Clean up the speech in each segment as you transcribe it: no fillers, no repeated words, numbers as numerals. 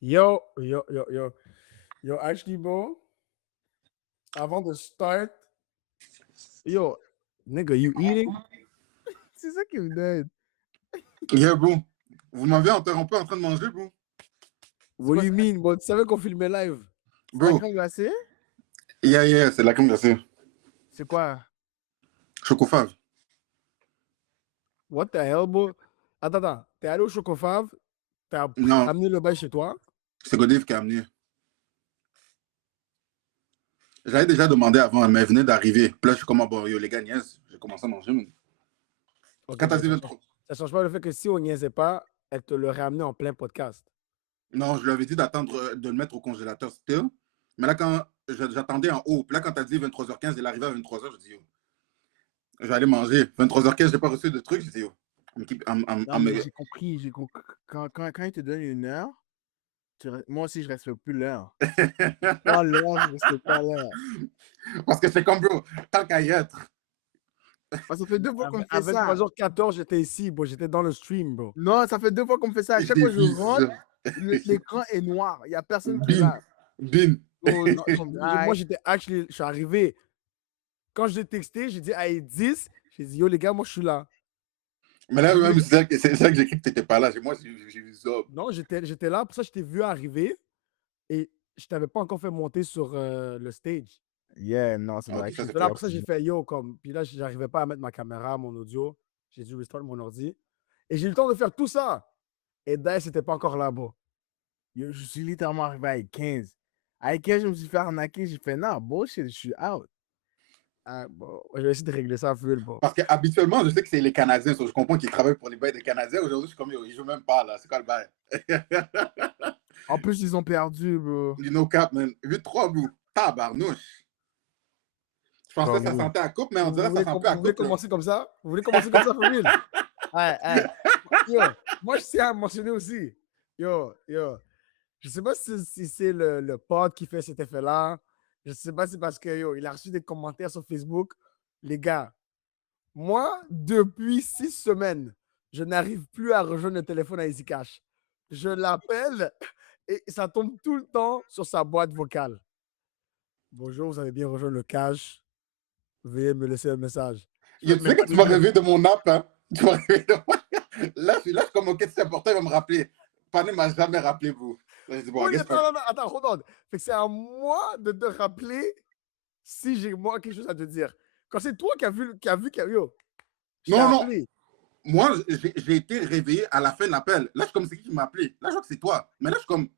Yo, actually, bro, avant de start, yo, nigga, you eating? C'est ça qui me donne. Yeah, bro. Vous m'avez interrompu en train de manger, bro. What do you mean, bro? Tu savais qu'on filmait live? C'est ta Bro, crème glacée? yeah, c'est de la crème glacée. C'est quoi? Chocofave. What the hell, bro? Attends. T'es allé au Chocofave, t'as Non, amené le bail chez toi. c'est Godif qui a amené. J'avais déjà demandé avant, mais elle venait d'arriver. Puis là, je suis comme, bon, yo, les gars, niaise. J'ai commencé à manger, man. Ok, Quand t'as mais dit 23. ça change pas le fait que si on niaisait pas, elle te l'aurait amené en plein podcast. Non, je lui avais dit d'attendre, de le mettre au congélateur still. Mais là, quand j'attendais en haut, puis là, quand t'as dit 23h15, il est arrivé à 23h, je dis, yo, je vais aller manger. 23h15, j'ai pas reçu de trucs, je dis, yo, Non, mais j'ai compris. Quand il te donne une heure, moi aussi, je respecte plus l'heure. Pas l'heure, je respecte pas l'heure. Parce que c'est comme, bro, tant qu'à y être. Ça fait 2 fois qu'on me À fait ça. 23h14, j'étais ici, bro. J'étais dans le stream, bro. Non, ça fait 2 fois qu'on me fait ça. À chaque fois que je rentre, Division. l'écran est noir. Il n'y a personne qui est Bin. là. Bin. Oh, non, Comme, moi, je suis arrivé. Quand j'ai texté, j'ai dit à 10, j'ai dit, yo, les gars, moi, je suis là. Mais là, même, c'est ça que j'ai cru que tu n'étais pas là. Moi, j'ai vu ça. Non, j'étais là, pour ça, je t'ai vu arriver et je t'avais pas encore fait monter sur le stage. Yeah, non, c'est Ah, vrai ok, que ça, je c'est C'est là, fait. pour ça, j'ai fait yo, comme. Puis là, j'arrivais pas à mettre ma caméra, mon audio. J'ai dû restart mon ordi. Et j'ai eu le temps de faire tout ça. Et Dice, c'était pas encore là, bas. Yo, je suis littéralement arrivé à 15. À 15, je me suis fait arnaquer. J'ai fait, non, bullshit, je suis out. Ah, bon, je vais essayer de régler ça à full, bon. Parce qu'habituellement, je sais que c'est les Canadiens. Je comprends qu'ils travaillent pour les bails des Canadiens. Aujourd'hui, je suis comme, yo, ils jouent même pas, là. C'est quoi le bail? En plus, ils ont perdu, bro. You know, cap, man. 8-3, bro. Tabarnouche. Je pensais Bon, que ça sentait à coupe, mais on dirait que ça sent plus à vous voulez coupe, là. commencer comme ça? Vous voulez commencer comme ça, for real? Ouais. Yo, moi, je tiens à mentionner aussi. Yo. Je sais pas si c'est le pod qui fait cet effet-là. Je sais pas si c'est parce que yo, il a reçu des commentaires sur Facebook. Les gars, moi, depuis 6 semaines, je n'arrive plus à rejoindre le téléphone à Easy Cash. Je l'appelle et ça tombe tout le temps sur sa boîte vocale. Bonjour, vous avez bien rejoint le cash. Veuillez me laisser un message. Je Yo, fais, tu mais sais que pas tu de m'as lien. réveillé de mon app, hein? Tu m'as réveillé de mon... Là, je suis comme, ok, c'est important, il va me rappeler. Pané m'a jamais rappelé, vous. Là, je dis, bon, I Oui, guess pas. attends, hold on. Fait que c'est à moi de te rappeler si j'ai moi quelque chose à te dire. Quand c'est toi qui a vu, yo, je t'ai Non. appelé. Moi, j'ai été réveillé à la fin de l'appel. Là, je suis comme, c'est qui m'a appelé? Là, je vois que c'est toi. Mais là, je suis comme,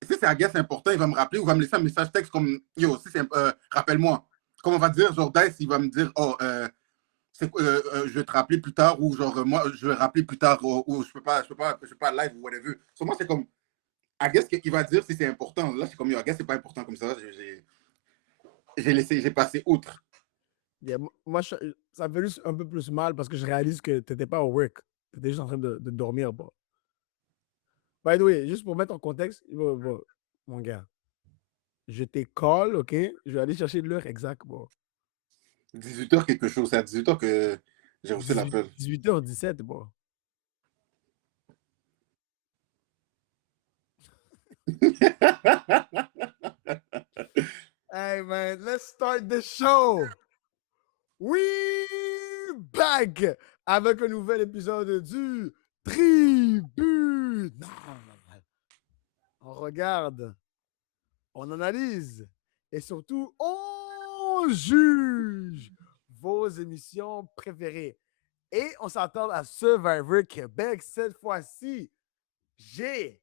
si c'est à guess important, il va me rappeler ou va me laisser un message texte comme, yo, si c'est, rappelle-moi. Comme on va dire, genre, Dice, il va me dire, oh, je vais te rappeler plus tard ou genre, moi, je vais rappeler plus tard ou je peux pas live ou whatever. Sur moi, c'est comme, I guess qu'il va dire si c'est important. Là, c'est comme, yo, I guess c'est pas important comme ça. J'ai passé outre. Yeah, moi, ça me fait juste un peu plus mal parce que je réalise que tu n'étais pas au work. Tu étais juste en train de dormir. Bon. By the way, juste pour mettre en contexte, mon gars, je t'ai call, OK? Je vais aller chercher l'heure exacte. Bon. 18h quelque chose. C'est à 18h que j'ai reçu l'appel. 18h17, bon. Hey, man, let's start the show. We back avec un nouvel épisode du Tribunal. On regarde, on analyse et surtout on juge vos émissions préférées. Et on s'attend à Survivor Québec cette fois-ci. J'ai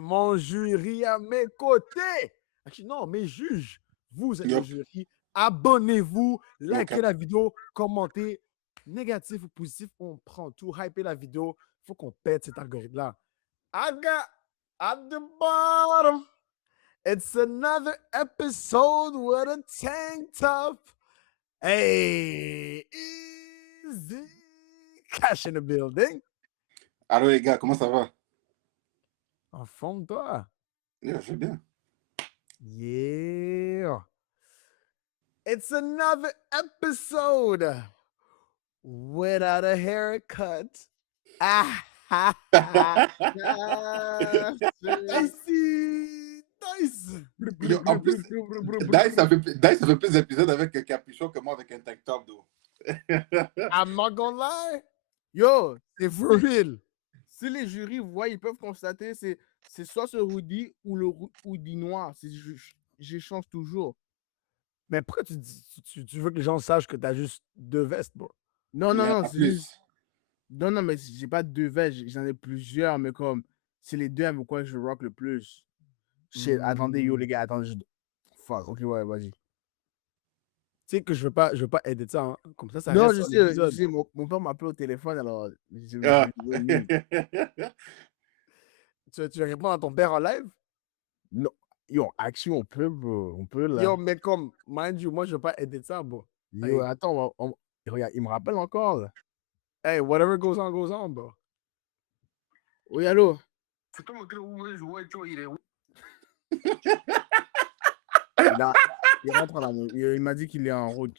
mon jury à mes côtés. Non, mes juges, vous êtes le Yup. jury. Abonnez-vous, likez Okay. la vidéo, commentez. Négatif ou positif, on prend tout. Hyper la vidéo. Il faut qu'on pète cet algorithme-là. I got at the bottom. It's another episode with a tank top. Hey, easy cash in the building. Allô les gars, comment ça va? En forme, toi. Yeah, je vais bien. Yeah. It's another episode without a haircut. Ah, Nice! Yo, en plus, Dice a fait plus d'épisodes avec un capuchon que moi avec un tank top, d'eau. I'm not gonna lie. Yo, C'est for real. si les jurys voient, ils peuvent constater, c'est soit ce hoodie ou le hoodie noir. J'échange toujours. Mais pourquoi tu veux que les gens sachent que t'as juste 2 vestes, bro? Non, Il y en a c'est plus. juste... Non, mais j'ai pas 2 vestes, j'en ai plusieurs, mais comme, c'est les 2 avec quoi je rock le plus. Shit, attendez, yo, les gars, attendez. Fuck, ok, ouais, vas-y. Tu sais que je veux pas aider ça, hein. Comme ça Non, reste je sur sais, l'épisode. mon père m'a appelé au téléphone, alors... Ah. Tu veux répondre à ton père en live? Non, yo, actually, on peut, bro. On peut, là. Yo, mais comme, mind you, moi, je veux pas aider ça, bro. Yo, Hey. attends, regarde, il me rappelle encore, là. Hey, whatever goes on, bro. Oui, allô? Il rentre là, il m'a dit qu'il est en route.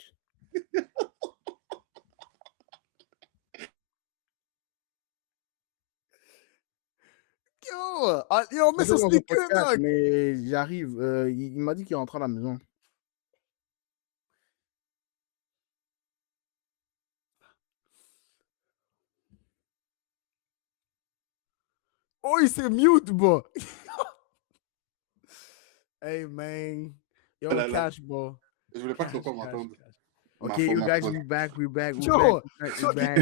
Yo, mets son sneaker, dog. Mais j'arrive. Il m'a dit qu'il rentre à la maison. Oh, il s'est mute, bro. Hey, man. Yo, Oh là là. cash, bro. Je voulais pas que ton père m'entende. Ok, you guys, we back. Yo, back.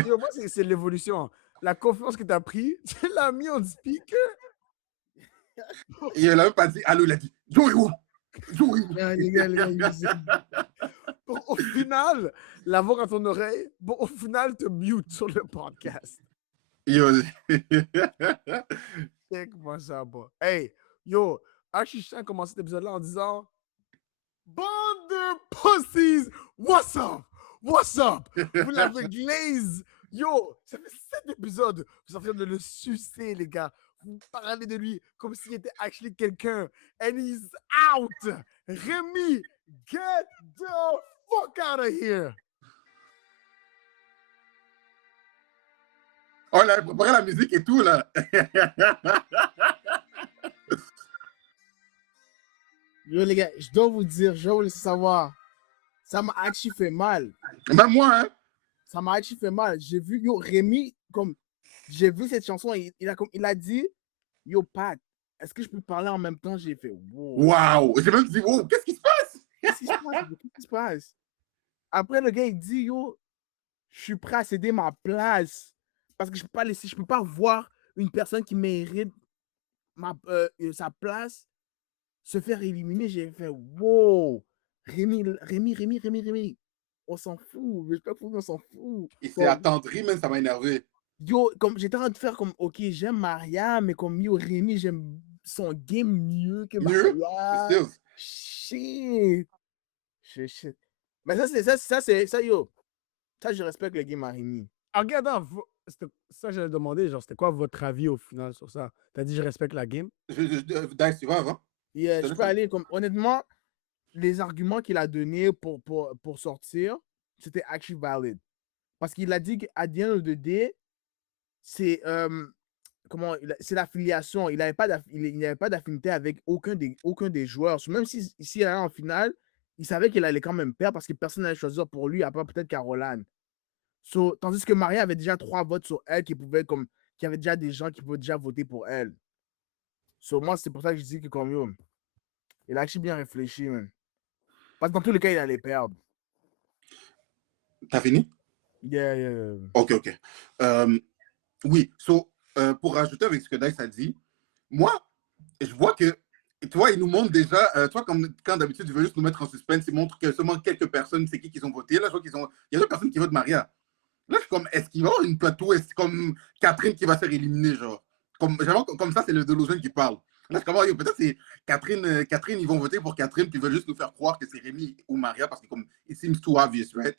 yo, moi, c'est l'évolution. La confiance que t'as pris, tu l'as mis en speaker. Et il a même pas dit allô, il a dit Joey où? Joey où? Les gars, Pour au final, l'avoir à ton oreille, pour au final te mute sur le podcast. Yo. Check-moi ça, bro. Hey, yo, Archie je tiens à commencer cet épisode-là en disant bande de pussies, what's up? What's up? Vous l'avez glaze. Yo, ça fait 7 épisodes. Vous êtes en train de le sucer, les gars. Vous parlez de lui comme s'il était actually quelqu'un. And he's out. Rémi, get the fuck out of here. Oh, il a préparé la musique et tout, là. Yo, les gars, je dois vous dire, je dois vous laisser savoir. Ça m'a actually fait mal. Même moi, hein. Ça m'a actually fait mal. J'ai vu, yo, Rémi, comme, j'ai vu cette chanson, il a dit, yo, Pat, est-ce que je peux parler en même temps? J'ai fait, wow. Waouh. J'ai même dit, wow, qu'est-ce qui se passe? Qu'est-ce qui se passe? Après, le gars, il dit, yo, je suis prêt à céder ma place. Parce que je peux pas voir une personne qui mérite sa place se faire éliminer. J'ai fait, wow. Rémi. On s'en fout. Je pas on s'en fout. Il s'est attendri, même, ça m'a énervé. Yo, comme j'étais en train de faire comme, ok, j'aime Maria, mais comme yo, Rémi, j'aime son game mieux que Maria. Shit. Mais ça, yo. Ça, je respecte le game à Rémi. Regarde, ça, j'allais demander, genre, c'était quoi votre avis au final sur ça? T'as dit, je respecte la game? Dice, tu vas avant? Yeah, je peux aller comme, honnêtement, les arguments qu'il a donnés pour sortir, c'était actually valid. Parce qu'il a dit qu'à the end of the day, c'est c'est l'affiliation. Il n'avait pas d'affinité avec aucun des joueurs. Même s'il allait en finale, il savait qu'il allait quand même perdre parce que personne n'allait choisir pour lui, à part peut-être Caroline. Tandis que Maria avait déjà 3 votes sur elle qu'il y avait déjà des gens qui pouvaient déjà voter pour elle. Moi, c'est pour ça que je dis que comme yo, il a actually bien réfléchi, man. Parce que dans tous les cas, il allait perdre. T'as fini? Yeah. Ok. Oui, pour rajouter avec ce que Dice a dit, moi, je vois que, tu vois, il nous montre déjà, toi, comme quand d'habitude, il veut juste nous mettre en suspense, il montre que seulement quelques personnes, c'est qui ont voté. Là, je vois il y a 2 personnes qui votent Maria. Là, je suis comme, est-ce qu'il va y avoir une plateau, est-ce comme Catherine qui va se faire éliminer, genre? Comme ça, c'est le Deleuze qui parle. Là, je commence, peut-être c'est Catherine, ils vont voter pour Catherine, puis ils veulent juste nous faire croire que c'est Rémi ou Maria, parce que comme, it seems too obvious, right?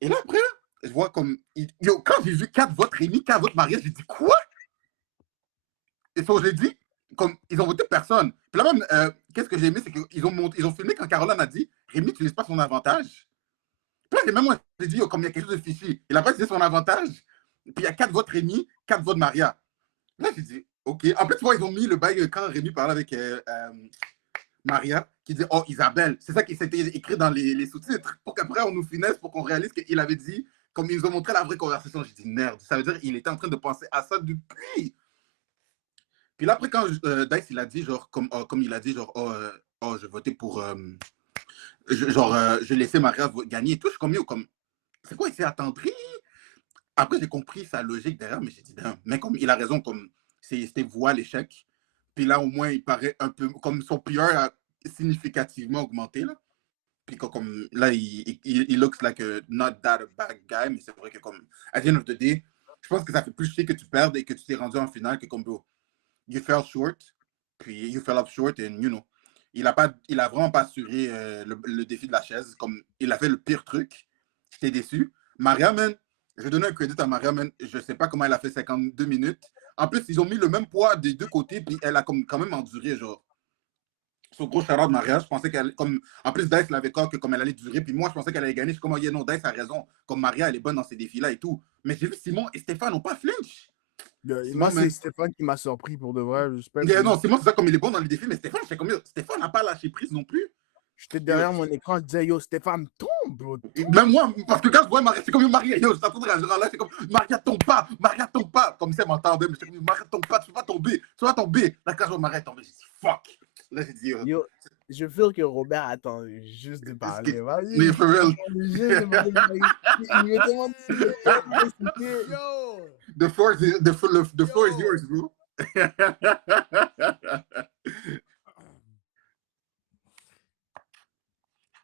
Et là, après, je vois comme, quand j'ai vu 4 votes Rémi, 4 votes Maria, j'ai dit, quoi? Et ça, j'ai dit, comme, ils ont voté personne. Puis là, même, qu'est-ce que j'ai aimé, c'est qu'ils ont filmé quand Caroline a dit, Rémi n'utilise pas son avantage. Puis là, même moi, j'ai dit, comme il y a quelque chose de fichu. Il n'a pas utilisé son avantage. Puis il y a 4 votes Rémi, 4 votes Maria. Là, j'ai dit, OK. En plus, tu vois, ils ont mis le bail quand Rémi parlait avec Maria, qui dit, oh, Isabelle. C'est ça qui s'était écrit dans les sous-titres, pour qu'après, on nous finesse, pour qu'on réalise qu'il avait dit, comme ils nous ont montré la vraie conversation. J'ai dit, merde, ça veut dire qu'il était en train de penser à ça depuis. Puis là, après, quand Dice, il a dit, genre, comme il a dit, genre, je votais pour... je laissais Maria gagner et tout. Je suis comme, c'est quoi, il s'est attendri? Après, j'ai compris sa logique derrière, mais j'ai dit, mais comme il a raison, comme c'était voix l'échec. Puis là, au moins, il paraît un peu, comme son PR a significativement augmenté, là. Puis comme, là, il looks like a not that a bad guy, mais c'est vrai que comme, à the end of the day, je pense que ça fait plus chier que tu perdes et que tu t'es rendu en finale que comme, bro, you fell short, puis you fell up short, and you know, il a vraiment pas assuré le défi de la chaise, comme, il a fait le pire truc. J'étais déçu. Maria, man, je vais donner un crédit à Maria, man. Je sais pas comment elle a fait 52 minutes. En plus, ils ont mis le même poids des deux côtés, puis elle a quand même enduré, genre. Son gros shout-out de Maria, je pensais qu'elle, comme, en plus, Dice l'avait quand que comme elle allait durer, puis moi, je pensais qu'elle allait gagner. Je suis comme, non, Dice a raison. Comme Maria, elle est bonne dans ces défis-là et tout. Mais j'ai vu Simon et Stéphane n'ont pas flinch. Moi, c'est Stéphane qui m'a surpris pour de vrai. Non, Simon, c'est ça, comme il est bon dans les défis, mais Stéphane, c'est comme, Stéphane n'a pas lâché prise non plus. J'étais derrière mon écran, je disais, yo, Stéphane tombe, bro. Même moi, parce que quand je vois Maria, c'est comme Maria, yo, je t'entends de réagir là, c'est comme Maria tombe pas. Comme ça, elle m'entendait, mais c'est comme Maria tombe pas, tu vas tomber. Là, quand je vois Maria tomber, j'ai dit fuck. Là, j'ai dit, yo, je feel que Robert attend juste de parler. Mais for real. Il me demande yo. The floor is yours, bro.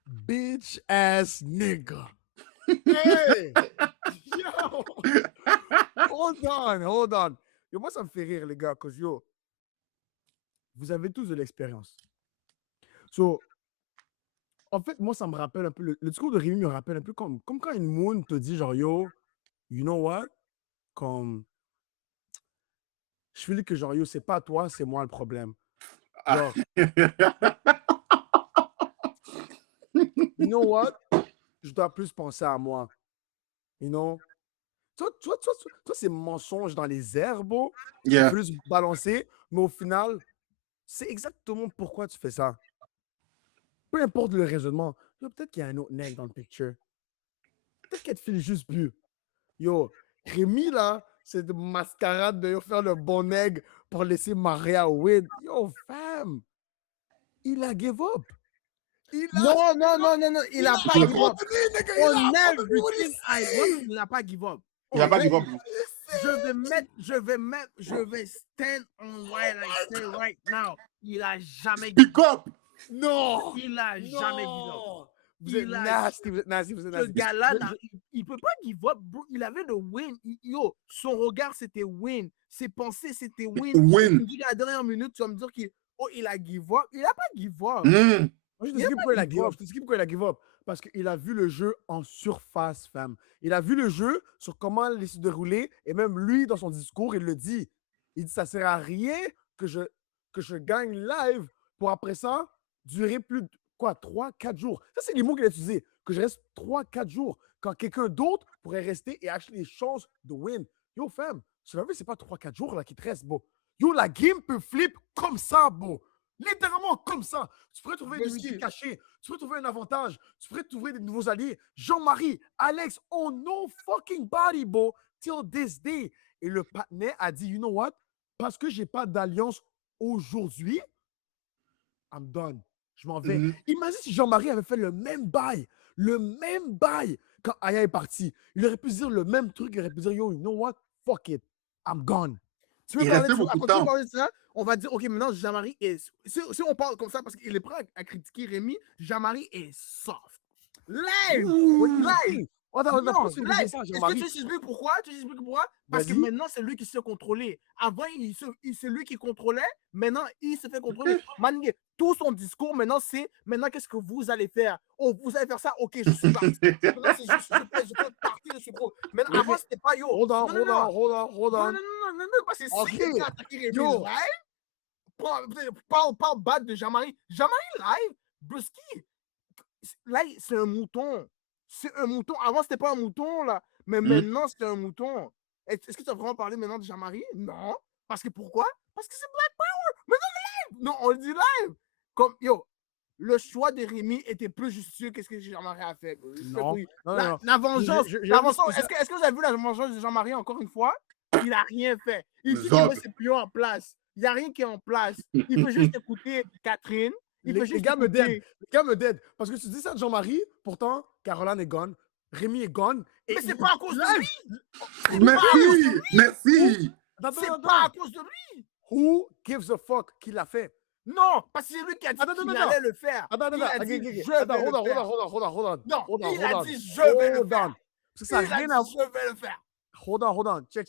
Bitch ass nigga. Hey! Yo! Hold on. Yo, moi, ça me fait rire, les gars, parce que yo, vous avez tous de l'expérience. So, en fait, moi, ça me rappelle un peu, le discours de Rémi me rappelle un peu comme quand une moon te dit, genre, yo, you know what? Comme, je fais que, genre, yo, c'est pas toi, c'est moi le problème. Genre, you know what? Je dois plus penser à moi. You know? Toi, c'est mensonge dans les airs, bro. Yeah. Plus balancer, mais au final, c'est exactement pourquoi tu fais ça. Peu importe le raisonnement. Yo, peut-être qu'il y a un autre nègre dans le picture. Peut-être qu'elle te file juste plus. Yo, Rémi, là, c'est de mascarade de faire le bon nègre pour laisser Maria win. Yo, femme, il a give up. Non, il a pas give up. Il n'a pas give up. Il n'a pas give up. Je vais stand on what I say right now. Il a jamais give up. Non! Il a jamais give up. Vous êtes nasty. Ce gars-là, il peut pas give up, bro. Il avait le win. Yo, son regard, c'était win. Ses pensées, c'était win. Win. Il dit à la dernière minute, tu vas me dire qu'il a give up. Il a pas give up. Moi, je te dis pourquoi il a give up. Je te dis pourquoi il a give up. Parce qu'il a vu le jeu en surface, femme. Il a vu le jeu sur comment il se dérouler. Et même lui, dans son discours, il le dit. Il dit, ça sert à rien que je gagne live pour après ça durer plus de, 3-4 jours. Ça, c'est les mots qu'il a utilisés. Que je reste 3-4 jours. Quand quelqu'un d'autre pourrait rester et acheter les chances de win. Yo, femme, c'est pas 3-4 jours là qui te reste, bro. Yo, la game peut flip comme ça, bro. Littéralement comme ça. Tu pourrais trouver une unité cachée. Tu pourrais trouver un avantage. Tu pourrais trouver des nouveaux alliés. Jean-Marie, Alex, on no fucking body, bro. Till this day. Et le partenaire a dit, you know what? Parce que j'ai pas d'alliance aujourd'hui, I'm done. Je m'en vais. Imagine si Jean-Marie avait fait le même bail quand Aya est parti. Il aurait pu dire le même truc. Il aurait pu dire, yo, you know what? Fuck it. I'm gone. Tu veux parler de ça? On va dire, OK, maintenant, Jean-Marie est... Si on parle comme ça, parce qu'il est prêt à critiquer Rémi, Jean-Marie est soft. Live! Live! Est-ce que tu expliques pourquoi? Parce que maintenant, c'est lui qui se fait contrôler. Avant, c'est lui qui contrôlait. Maintenant, il se fait contrôler. Tout son discours, maintenant, c'est qu'est-ce que vous allez faire? Oh, vous allez faire ça? OK, je suis parti. Maintenant, c'est juste, je peux partir de ce gros. Mais avant, c'était pas yo. Hold on. Non, parce que si tu as attaqué Rémi live, parle bad de Jean-Marie. Jean-Marie live, Brusky, là, c'est un mouton. C'est un mouton. Avant, c'était pas un mouton, là. Mais maintenant, c'est un mouton. est-ce que tu as vraiment parlé maintenant de Jean-Marie? Non. Parce que pourquoi? Parce que c'est Black Power. Mais non, live! Non, on le dit live. Comme, yo, le choix de Rémi était plus justifié que ce que Jean-Marie a fait. Non, non, non. La vengeance. Je- je- La je- vengeance. je- Est-ce que vous avez vu la vengeance de Jean-Marie encore une fois? Il n'a rien fait. Il dit qu'il Zob. met ses pions en place. Il n'y a rien qui est en place. Il peut juste écouter Catherine. Il peut Les juste gars me dead. écouter. Les gars me dead. Parce que tu dis ça de Jean-Marie, pourtant, Caroline est gone, Rémi est gone. Mais c'est pas à cause de lui. Merci, merci. Attends, C'est attends, pas à attends. cause de lui. Who gives a fuck qui l'a fait? Non, parce que c'est lui qui a dit Attends, qu'il attends, allait le faire. Attends, Il a attends, dit, ok, ok, ok. je vais Attends, le hold faire. on. Non, Hold on, il a hold on. dit, je vais le Hold faire. on. Parce que ça Il n'a a rien dit, à je vais le faire. Hold on. Check.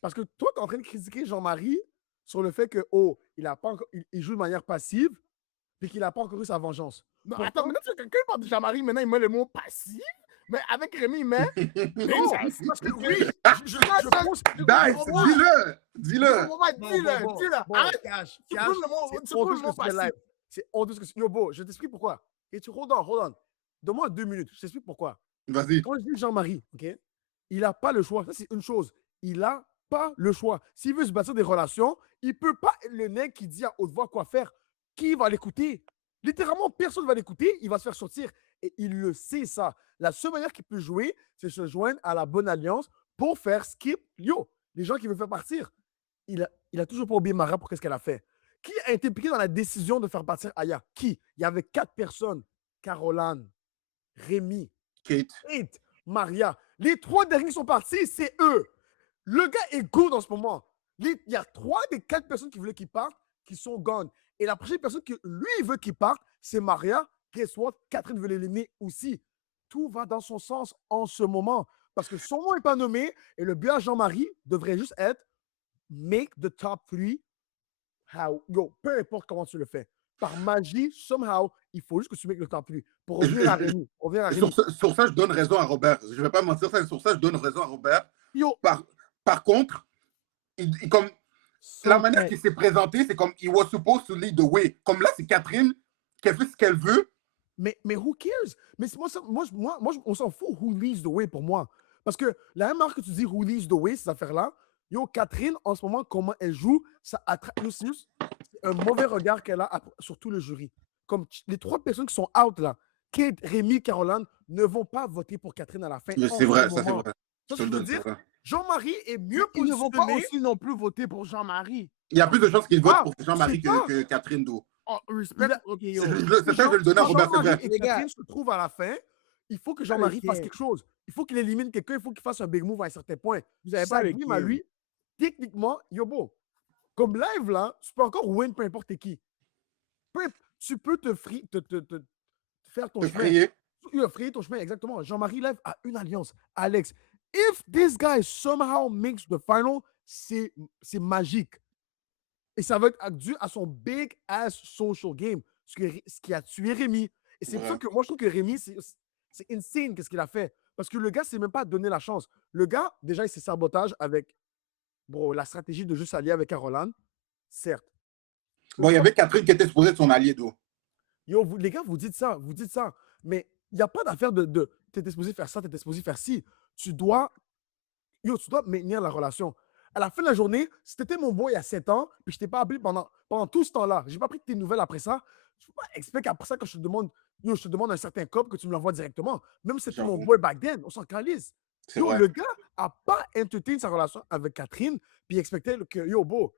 Parce que toi, tu es en train de critiquer Jean-Marie sur le fait que, oh, il joue de manière passive, puis qu'il n'a pas encore eu sa vengeance. Non, Pourtant- attends, maintenant, quelqu'un parle de Jean-Marie, maintenant, il met le mot passif. Mais avec Rémi, il met. Non, c'est parce que oui, Dice, dis-le. Dis-le. Arrête. Cash, Tu cash, trouves le mot- c'est tu trouves honteux le ce que mot tu fais passif. live. C'est honteux ce que tu... Yo, Bo, je t'explique pourquoi. Et tu, hold on. Donne-moi 2 minutes, je t'explique pourquoi. Vas-y. Quand je dis Jean-Marie, ok, il n'a pas le choix. Ça, c'est une chose. Il n'a pas le choix. S'il veut se bâtir des relations, il ne peut pas être le nègre qui dit à haute voix quoi faire. Qui va l'écouter? Littéralement, personne ne va l'écouter. Il va se faire sortir. Et il le sait, ça. La seule manière qu'il peut jouer, c'est se joindre à la bonne alliance pour faire skip. Yo, les gens qui veulent faire partir. Il a toujours pas oublié Mara pour qu'est-ce qu'elle a fait. Qui a été impliqué dans la décision de faire partir Aya? Qui? Il y avait 4 personnes. Caroline, Rémi, Kate. Kate, Maria. Les 3 derniers qui sont partis, c'est eux. Le gars est good en ce moment. Il y a 3 des 4 personnes qui voulaient qu'il parte qui sont gone. Et la prochaine personne que lui veut qu'il parte, c'est Maria. Guess what? Catherine veut l'éliminer aussi. Tout va dans son sens en ce moment. Parce que son nom n'est pas nommé et le but à Jean-Marie devrait juste être make the top 3. Yo, peu importe comment tu le fais. Par magie, somehow, il faut juste que tu make le top 3. Pour revenir à Rémi. Sur ça, je donne raison à Robert. Je ne vais pas mentir, sur ça, je donne raison à Robert. Yo, Par contre, comme la manière qu'il s'est présenté, c'est comme he was supposed to lead the way. Comme là, c'est Catherine qui fait ce qu'elle veut. Mais who cares? Mais on s'en fout who leads the way pour moi. Parce que la même marque que tu dis who leads the way, ces affaires-là, yo, Catherine, en ce moment, comment elle joue, ça attrape c'est un mauvais regard qu'elle a sur tout le jury. Comme les 3 personnes qui sont out là, Kate, Rémi, Caroline, ne vont pas voter pour Catherine à la fin. C'est vrai, ça c'est vrai. Ça, je veux dire, Jean-Marie est mieux Ils ne vont pas positionné. aussi non plus voter pour Jean-Marie. Il y a plus de chances qu'il vote pour Jean-Marie c'est pas. que Catherine Do. Oh, respect. Ok, yo. C'est ça que je vais le donner à Robert, c'est Jean-Marie vrai. et Les gars. Catherine se trouvent à la fin. Il faut que Jean-Marie le fasse care. quelque chose. Il faut qu'il élimine quelqu'un. Il faut qu'il fasse un big move à un certain point. Vous avez Ça pas le rime à care. lui. Techniquement, Yobo, comme live là, tu peux encore win peu importe qui. Tu peux te faire ton Te chemin. frayer. Frayer ton chemin, exactement. Jean-Marie Live a une alliance. Alex, if this guy somehow makes the final, c'est magique. Et ça va être dû à son big ass social game, ce qui a tué Rémi. Et c'est pour ça que moi, je trouve que Rémi, c'est insane qu'est-ce qu'il a fait. Parce que le gars, c'est même pas donné la chance. Le gars, déjà, il s'est sabotage avec la stratégie de juste allier avec Caroline. Certes. Bon, il y avait Catherine qui était supposée être son allié d'eau. Yo, les gars, vous dites ça. Mais il n'y a pas d'affaire de t'étais supposé faire ça, t'étais supposé faire ci. Tu dois maintenir la relation. À la fin de la journée, si t'étais mon boy il y a 7 ans, puis je t'ai pas appelé pendant tout ce temps-là, j'ai pas pris tes nouvelles après ça, je peux pas expliquer qu'après ça, quand je te demande un certain cop, que tu me l'envoies directement. Même si c'était mon J'avoue. boy back then, on s'en calisse. C'est Yo, vrai. le gars a pas entertain sa relation avec Catherine, puis il expectait que, yo, beau,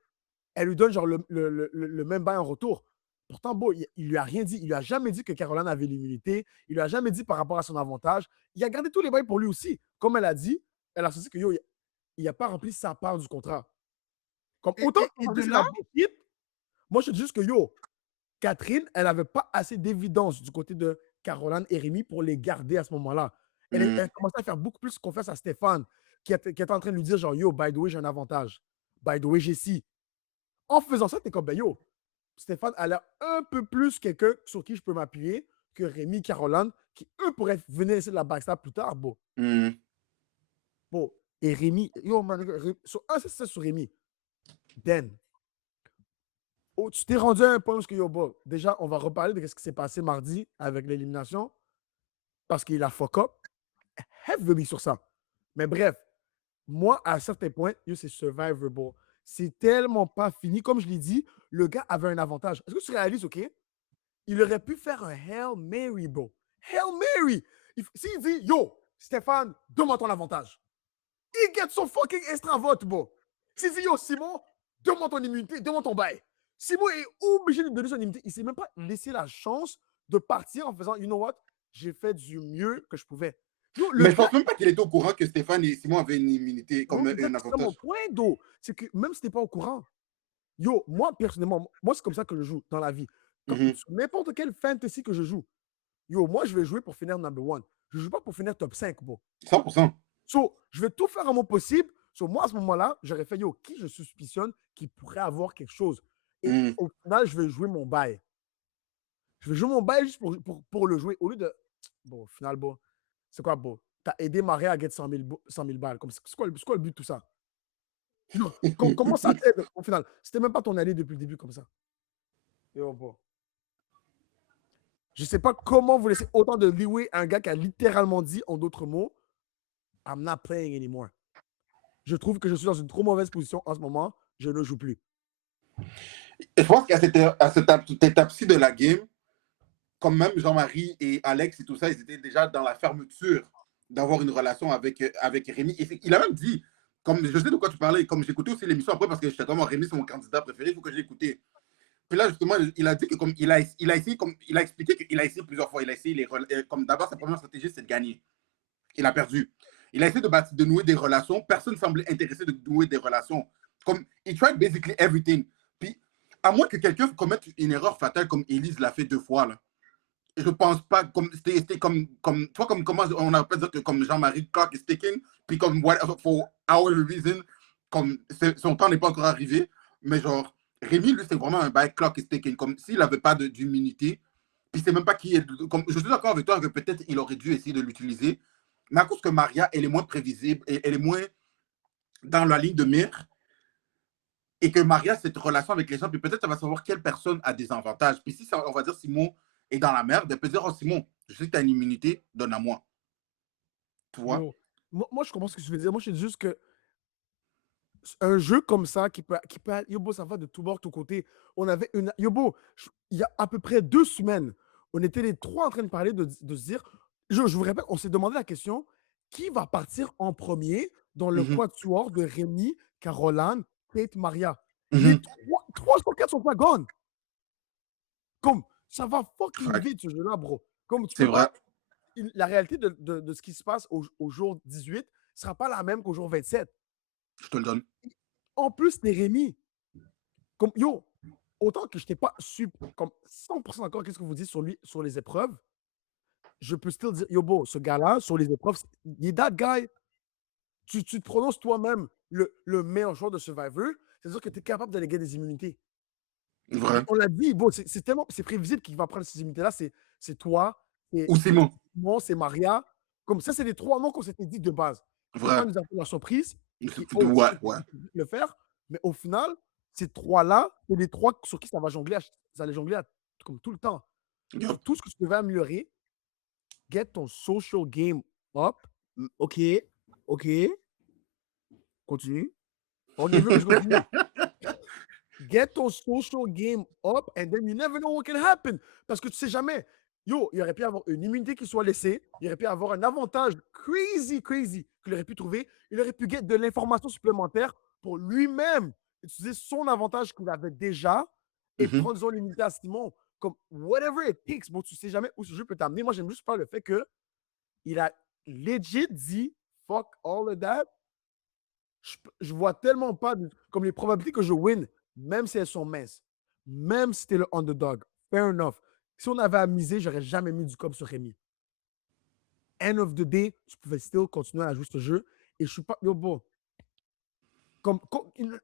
elle lui donne genre le même bail en retour. Pourtant, beau, il lui a rien dit. Il lui a jamais dit que Caroline avait l'immunité. Il lui a jamais dit par rapport à son avantage. Il a gardé tous les bails pour lui aussi. Comme elle a dit, elle a senti que, yo, il n'a pas rempli sa part du contrat. Comme autant et que de c'est là- la bullshit, moi, je te dis juste que, yo, Catherine, elle n'avait pas assez d'évidence du côté de Caroline et Rémi pour les garder à ce moment-là. Elle commençait à faire beaucoup plus confiance à Stéphane, qui était en train de lui dire, genre, yo, by the way, j'ai un avantage. By the way, j'ai ci. En faisant ça, t'es comme, ben yo, Stéphane a l'air un peu plus quelqu'un sur qui je peux m'appuyer que Rémi et Caroline, qui, eux, pourraient venir essayer de la backstab plus tard, beau. Bon, et Rémi, yo, man, sur un, c'est sur Rémi. Then, tu t'es rendu à un point parce que, yo, bon, déjà, on va reparler de ce qui s'est passé mardi avec l'élimination, parce qu'il a fuck up heavily sur ça. Mais bref, moi, à certains points, c'est Survivor, bro. C'est tellement pas fini. Comme je l'ai dit, le gars avait un avantage. Est-ce que tu réalises, OK? Il aurait pu faire un Hail Mary, bro. Hail Mary! S'il dit, yo, Stéphane, donne-moi ton avantage. Il get son fucking extra vote, bro. S'il dit, yo, Simon, donne-moi ton immunité, donne-moi ton bail. Simon est obligé de donner son immunité. Il ne s'est même pas laissé la chance de partir en faisant, you know what? J'ai fait du mieux que je pouvais. Yo, Mais je pense même pas qu'il était au courant que Stéphane et Simon avaient une immunité comme un c'est mon avantage. point, d'eau. C'est que même si tu n'es pas au courant, yo, moi, personnellement, moi, c'est comme ça que je joue dans la vie. N'importe quel fantasy que je joue, yo, moi, je vais jouer pour finir number one. Je ne joue pas pour finir top 5, bro. 100%. So, je vais tout faire à mon possible. So, moi, à ce moment-là, j'aurais fait, yo, qui je suspicionne qui pourrait avoir quelque chose. Et au final, je vais jouer mon bail. Je vais jouer mon bail juste pour le jouer. Au lieu de. Bon, au final, bon, c'est quoi, bon? T'as aidé Maria à get 100 000 balles. C'est quoi le but de tout ça? Comment ça t'aide au final? C'était même pas ton allié depuis le début comme ça. Yo, bon. Je sais pas comment vous laissez autant de leeway à un gars qui a littéralement dit, en d'autres mots, I'm not playing anymore. Je trouve que je suis dans une trop mauvaise position en ce moment. Je ne joue plus. Et je pense qu'à cette étape-ci de la game, comme même Jean-Marie et Alex et tout ça, ils étaient déjà dans la fermeture d'avoir une relation avec Rémi. Et il a même dit, comme je sais de quoi tu parlais, comme j'écoutais aussi l'émission après parce que j'étais comme Rémi, c'est mon candidat préféré, il faut que je l'écoutais. Puis là, justement, il a dit que comme il a essayé, comme il a expliqué qu'il a essayé plusieurs fois. Il a essayé comme d'abord, sa première stratégie, c'est de gagner. Il a perdu. Il a essayé de nouer des relations. Personne ne semblait intéressé de nouer des relations. Comme, he tried basically everything. Puis, à moins que quelqu'un commette une erreur fatale comme Élise l'a fait 2 fois, là. Je pense pas, comme, c'était comme, tu vois, comme comment on appelle ça que comme Jean-Marie Clock is ticking, puis comme, for our reason, comme, son temps n'est pas encore arrivé, mais genre, Rémi, lui, c'est vraiment un bail clock is ticking, comme s'il n'avait pas d'immunité, puis c'est même pas qui est, comme, je suis d'accord avec toi que peut-être il aurait dû essayer de l'utiliser, mais à cause que Maria, elle est moins prévisible, et elle est moins dans la ligne de mire, et que Maria, cette relation avec les gens, puis peut-être elle va savoir quelle personne a des avantages. Puis si ça, on va dire Simon est dans la merde, elle peut dire, oh Simon, je sais que tu as une immunité, donne à moi. Tu vois? Yo, moi, je comprends ce que tu veux dire. Moi, je dis juste que un jeu comme ça qui peut yo, beau, ça va de tout bord, de tout côté. On avait une. Yo, beau, il y a à peu près 2 semaines, on était les 3 en train de parler, de se dire. Je vous répète, on s'est demandé la question qui va partir en premier dans le quatuor de Rémi, Caroline, Kate, Maria. Les 3 sur 4 sont pas gone. Comme, ça va fucking vite ce jeu-là, bro. Comme, tu C'est peux vrai. pas. La réalité de ce qui se passe au jour 18 ne sera pas la même qu'au jour 27. Je te le donne. En plus, t'es Rémi. Comme, yo, autant que je n'étais pas comme 100% d'accord qu'est-ce que vous dites sur lui, sur les épreuves, je peux still dire, yo, bro, ce gars-là, sur les épreuves, il est that guy. Tu te prononces toi-même le meilleur joueur de Survivor, c'est-à-dire que tu es capable de léguer des immunités. Vrai. On l'a dit, bon, c'est prévisible qu'il va prendre ces immunités-là. C'est toi, Ou Simon. c'est Maria. Comme ça, c'est les 3 noms qu'on s'était dit de base. Vrai. Stéphane nous a fait la surprise. Ouais. Le faire. Mais au final, ces 3-là, c'est les 3 sur qui ça va jongler, ça allait jongler comme tout le temps. Yep. Tout ce que tu devais améliorer, get ton social game up. OK. Continue. On veut que je continue. Get ton social game up and then you never know what can happen. Parce que tu sais jamais. Yo, il aurait pu avoir une immunité qui soit laissée. Il aurait pu avoir un avantage crazy qu'il aurait pu trouver. Il aurait pu get de l'information supplémentaire pour lui-même utiliser son avantage qu'il avait déjà et prendre son immunité à Simon. Comme whatever it takes. Bon, tu sais jamais où ce jeu peut t'amener. Moi, j'aime juste pas le fait que il a legit dit fuck all of that. Je vois tellement pas comme les probabilités que je win, même si elles sont minces, même si t'es le underdog, fair enough. Si on avait à miser, j'aurais jamais mis du cob sur Rémi. End of the day, tu pouvais still continuer à jouer ce jeu. Et je suis pas. Yo, bro. Comme,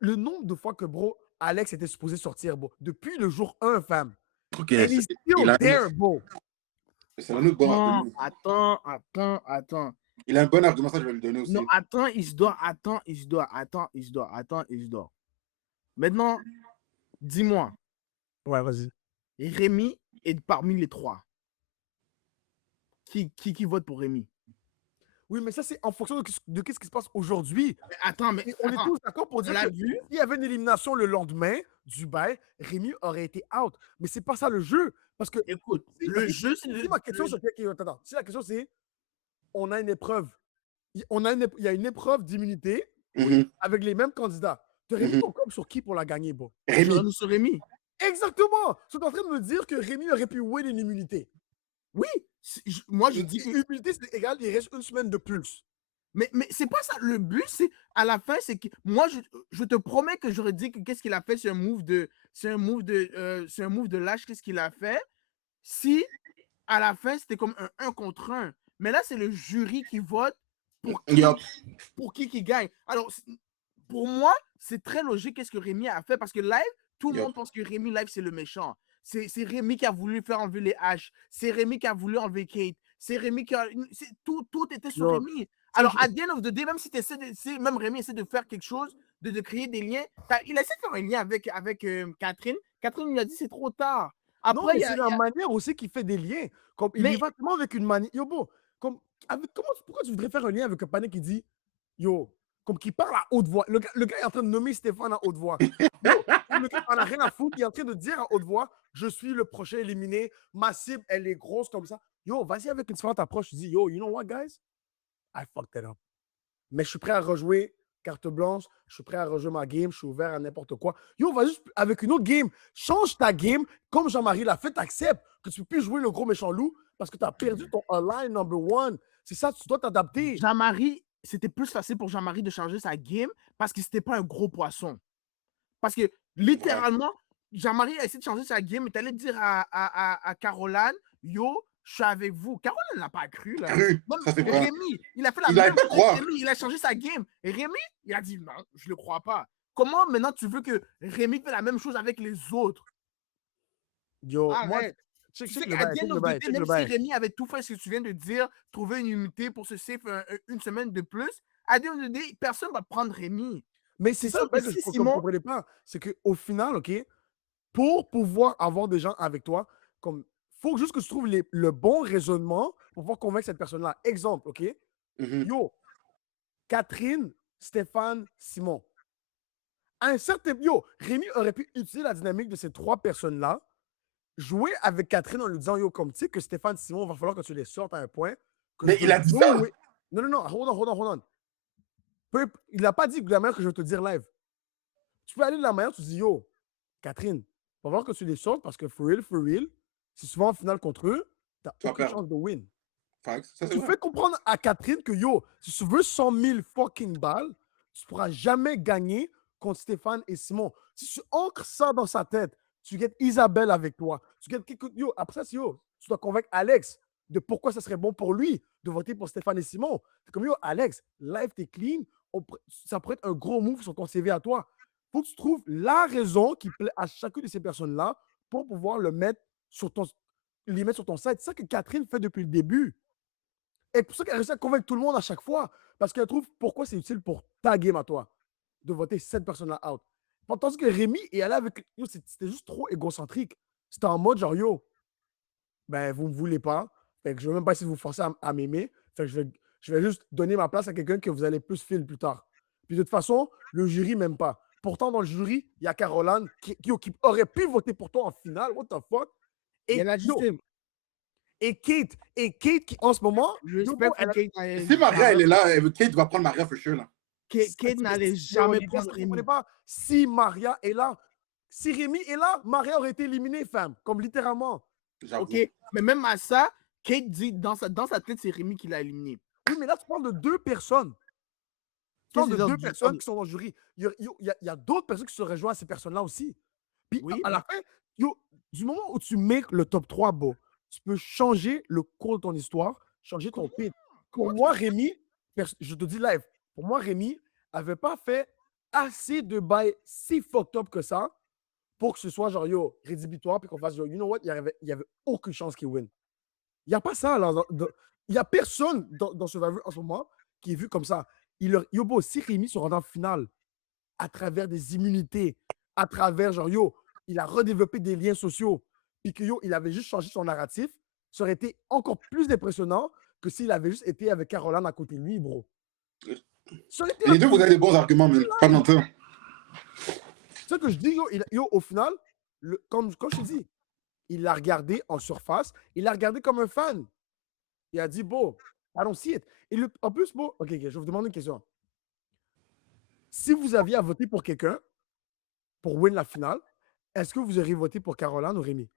le nombre de fois que, bro, Alex était supposé sortir, bro. Depuis le jour 1, fam. Ok. And he's still there, bro. C'est un autre bon argument. Attends. Il a un bon argument, ça je vais le donner aussi. Non, attends, il se dort. Maintenant, dis-moi. Ouais, vas-y. Rémi est parmi les 3. Qui vote pour Rémi? Oui, mais ça, c'est en fonction de qu'est-ce qui se passe aujourd'hui. Mais attends, mais Et on est attends, tous d'accord pour on dire l'a que vu. s'il y avait une élimination le lendemain du bail, Rémi aurait été out. Mais c'est pas ça le jeu. Parce que Écoute, si, le ok, jeu, c'est si ma question, c'est attends, si la question c'est on a une épreuve, il y a une épreuve d'immunité Mhm, avec les mêmes candidats. Tu aurais mis mhm. ton com sur qui pour la gagner, bro? J'aurais Rémi. mis sur Rémi. Exactement! Tu es en train de me dire que Rémi aurait pu win une immunité. Oui, moi je Et dis que. une immunité, c'est égal, il reste une semaine de plus. Mais c'est pas ça. Le but, c'est à la fin, c'est que moi, je te promets que j'aurais dit que qu'est-ce qu'il a fait, c'est un move de lâche, qu'est-ce qu'il a fait. Si à la fin, c'était comme un 1 contre 1. Mais là, c'est le jury qui vote pour Yup. qui gagne. Alors, pour moi, c'est très logique qu'est-ce que Rémi a fait parce que live, tout le Yup. monde pense que Rémi live, c'est le méchant. C'est Rémi qui a voulu faire enlever les haches. C'est Rémi qui a voulu enlever Kate. C'est Rémi qui a. Tout était sur Yo, Rémi. tu sais, Alors, à the end of the day, même si même Rémi essaie de faire quelque chose, de créer des liens, il essaie de faire un lien avec Catherine. Catherine lui a dit c'est trop tard. non, Après, mais c'est la manière aussi qu'il fait des liens. Comme, il y mais va tellement avec une manière. Yo, bro, comme, pourquoi tu voudrais faire un lien avec un panier qui dit, yo, comme qui parle à haute voix. Le gars est en train de nommer Stéphane à haute voix. Yo, le gars en a rien à foutre. Il est en train de dire à haute voix, je suis le prochain éliminé. Ma cible, elle est grosse comme ça. Yo, vas-y avec une différente approche. Tu dis, yo, you know what, guys? I fucked it up. Mais je suis prêt à rejouer carte blanche, je suis prêt à rejouer ma game, je suis ouvert à n'importe quoi. Yo, vas juste avec une autre game. Change ta game, comme Jean-Marie l'a fait, t'acceptes que tu peux plus jouer le gros méchant loup parce que tu as perdu ton online number one. C'est ça, tu dois t'adapter. Jean-Marie, c'était plus facile pour Jean-Marie de changer sa game parce que c'était pas un gros poisson. Parce que littéralement, Jean-Marie a essayé de changer sa game, mais t'allais dire à Caroline, yo, je suis avec vous. Caroline n'a pas cru, là. Cru. Même Ça, c'est vrai. Rémi, il a fait la Il même n'avait pas chose avec croire. Rémi, il a changé sa game. Et Rémi, il a dit non, je le crois pas. Comment maintenant tu veux que Rémi fait la même chose avec les autres? Yo, moi, Arrête. Tu sais le qu'à bail, the check end le of the bail, day, check le même si bail. Rémi avait tout fait ce que tu viens de dire, trouver une immunité pour se safe une semaine de plus, à the end of the day, personne va prendre Rémi. Mais c'est C'est ça sûr le que bail que si je ne Simon, comprenais pas. C'est qu'au final, OK, pour pouvoir avoir des gens avec toi, comme faut juste que tu trouves le bon raisonnement pour pouvoir convaincre cette personne-là. Exemple, OK? Mhm. Yo, Catherine, Stéphane, Simon. À un certain. Yo, Rémi aurait pu utiliser la dynamique de ces trois personnes-là, jouer avec Catherine en lui disant, yo, comme tu sais que Stéphane, Simon, va falloir que tu les sortes à un point. Que Mais je il veux a dit ça. jouer. Non, non, non, hold on. Il n'a pas dit de la manière que je vais te dire live. Tu peux aller de la manière, tu dis, yo, Catherine, il va falloir que tu les sortes parce que for real, si souvent en finale contre eux, tu n'as Tu vas aucune perdre. chance de win. Facts. Ça, c'est Tu vrai. fais comprendre à Catherine que yo, si tu veux 100 000 fucking balles, tu ne pourras jamais gagner contre Stéphane et Simon. Si tu ancres ça dans sa tête, tu gagnes Isabelle avec toi. Yo, après ça, yo, tu dois convaincre Alex de pourquoi ça serait bon pour lui de voter pour Stéphane et Simon. C'est comme yo, Alex, live, t'es clean. Ça pourrait être un gros move sur ton CV à toi. Faut que tu trouves la raison qui plaît à chacune de ces personnes-là pour pouvoir les mettre sur ton site. C'est ça que Catherine fait depuis le début. Et pour ça qu'elle réussit à convaincre tout le monde à chaque fois. Parce qu'elle trouve pourquoi c'est utile pour ta game à toi de voter cette personne-là out. Tandis que Rémi est allé avec. Yo, c'était juste trop égocentrique. C'était en mode genre, yo, ben, vous ne me voulez pas. Fait que je ne vais même pas essayer de vous forcer à m'aimer. Fait que je vais juste donner ma place à quelqu'un que vous allez plus filer plus tard. Puis de toute façon, le jury m'aime pas. Pourtant, dans le jury, il y a Caroline qui aurait pu voter pour toi en finale. What the fuck? il y Et, en a yo, juste et Kate qui en ce moment, je yo, respecte bro, elle a- Kate. Si Maria, elle est là, Kate va prendre Maria for sure, là. Kate n'allait Yo, jamais les gars, prendre vous comprenez Rémi. pas? Si Maria est là, si Rémi est là, Maria aurait été éliminée, femme. Comme littéralement. J'avoue. OK? Mais même à ça, Kate dit dans sa tête, c'est Rémi qui l'a éliminé. Oui, mais là, tu parles de deux personnes. Tu Qu'est-ce parles de que deux c'est personnes qui sont dans le jury. Il y a d'autres personnes qui se rejoignent à ces personnes-là aussi. Puis Oui. à la fin, yo, du moment où tu mets le top 3, beau, tu peux changer le cours de ton histoire, changer ton pit. Pour moi, Rémi, je te dis live, pour moi, Rémi avait pas fait assez de bails si fucked up que ça pour que ce soit genre, yo, rédhibitoire, puis qu'on fasse, yo, you know what, il y avait aucune chance qu'il win. Il n'y a pas ça. Là, il n'y a personne dans Survivor en ce moment qui est vu comme ça. Yo, bro, si Rémi se rend en finale à travers des immunités, à travers, genre, yo, il a redéveloppé des liens sociaux, puis que, yo, il avait juste changé son narratif, ça aurait été encore plus impressionnant que s'il avait juste été avec Caroline à côté de lui, bro. Ça aurait été Les deux, vous avez des bons arguments, mais pas mentir. ce que je dis, au final, comme je te dis, il l'a regardé en surface, il l'a regardé comme un fan. Il a dit, bon, I don't see it. Et en plus, bon, ok, je vais vous demander une question. Si vous aviez à voter pour quelqu'un pour win la finale, est-ce que vous auriez voté pour Caroline ou Rémi?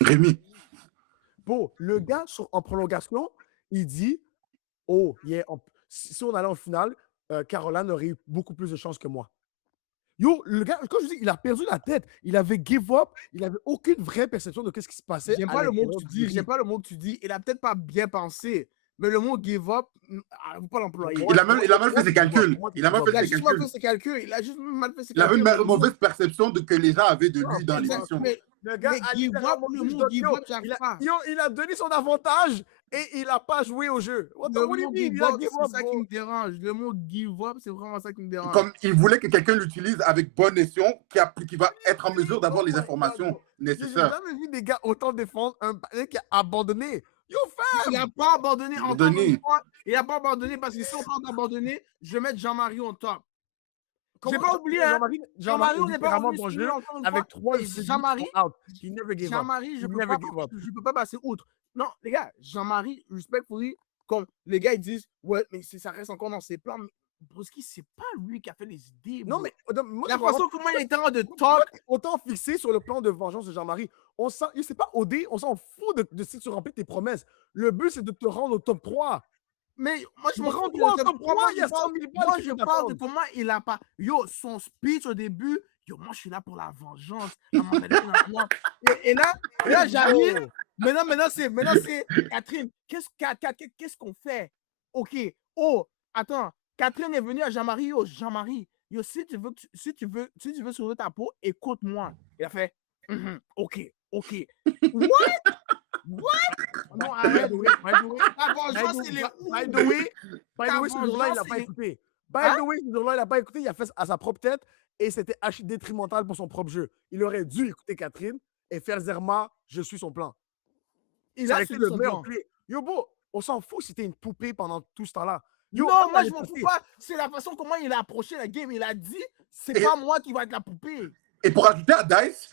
Rémi. Bon, le gars, en prolongation, il dit, oh, yeah, si on allait en finale, Caroline aurait eu beaucoup plus de chances que moi. Yo, le gars, quand je dis, il a perdu la tête. Il avait give up. Il n'avait aucune vraie perception de ce qui se passait. J'aime pas le mot que tu dis. J'aime pas le mot que tu dis. Il a peut-être pas bien pensé. Mais le mot give up, vous pas l'employer. Il a mal fait ses calculs. Il a mal fait ses Il a juste mal fait ses calculs. Il a juste mal fait ses Il avait calculs. une mauvaise perception de que les gens avaient de lui dans l'émission. Le gars a give up, le mot give up, j'arrive pas. Il a donné son avantage et il n'a pas joué au jeu. Le mot give up, c'est ça qui me dérange. Le mot give up, c'est vraiment ça qui me dérange. Comme il voulait que quelqu'un l'utilise avec bonne escient, qui va être en mesure d'avoir les informations nécessaires. J'ai jamais vu des gars autant défendre un palais qui a abandonné. Yo, femme! Il n'a pas abandonné. Encore une fois, il n'a pas abandonné parce que si on parle d'abandonner, je vais mettre Jean-Marie au top. J'ai pas oublié, hein. Jean-Marie, on n'est pas revenu sur lui encore une avec fois. 3 Jean-Marie, Jean-Marie, je peux pas passer outre. Non, les gars, Jean-Marie, respectfully, comme les gars ils disent, ouais, mais ça reste encore dans ses plans. Broski, c'est pas lui qui a fait les idées. Non, mais moi, la façon comment il est en train de talk. Autant fixé sur le plan de vengeance de Jean-Marie. C'est pas OD, on s'en fout de si tu remplis tes promesses. Le but, c'est de te rendre au top 3. Mais moi, je me rends compte il y a 100 000 balles. Moi, je parle de comment il a pas. Yo, son speech au début, yo, moi, je suis là pour la vengeance. Et là, j'arrive. Maintenant, c'est Catherine. Qu'est-ce qu'on fait? Ok. Oh, attends. Catherine est venue à Jean-Marie. Yo, Jean-Marie, yo, si tu veux sauver ta peau, écoute-moi. Il a fait, ok. What? Non, arrête. La vengeance, c'est les By the way, ce jour-là, il n'a pas écouté. By the way, ce jour-là, il n'a pas écouté. Il a fait à sa propre tête et c'était archi détrimental pour son propre jeu. Il aurait dû écouter Catherine et faire Zerma, je suis son plan. Il a été le meilleur. Yo, beau, on s'en fout si t'es une poupée pendant tout ce temps-là. Yo, non, moi, je m'en fous pas. C'est la façon comment il a approché la game. Il a dit, c'est pas moi qui va être la poupée. Et pour ajouter à Dice,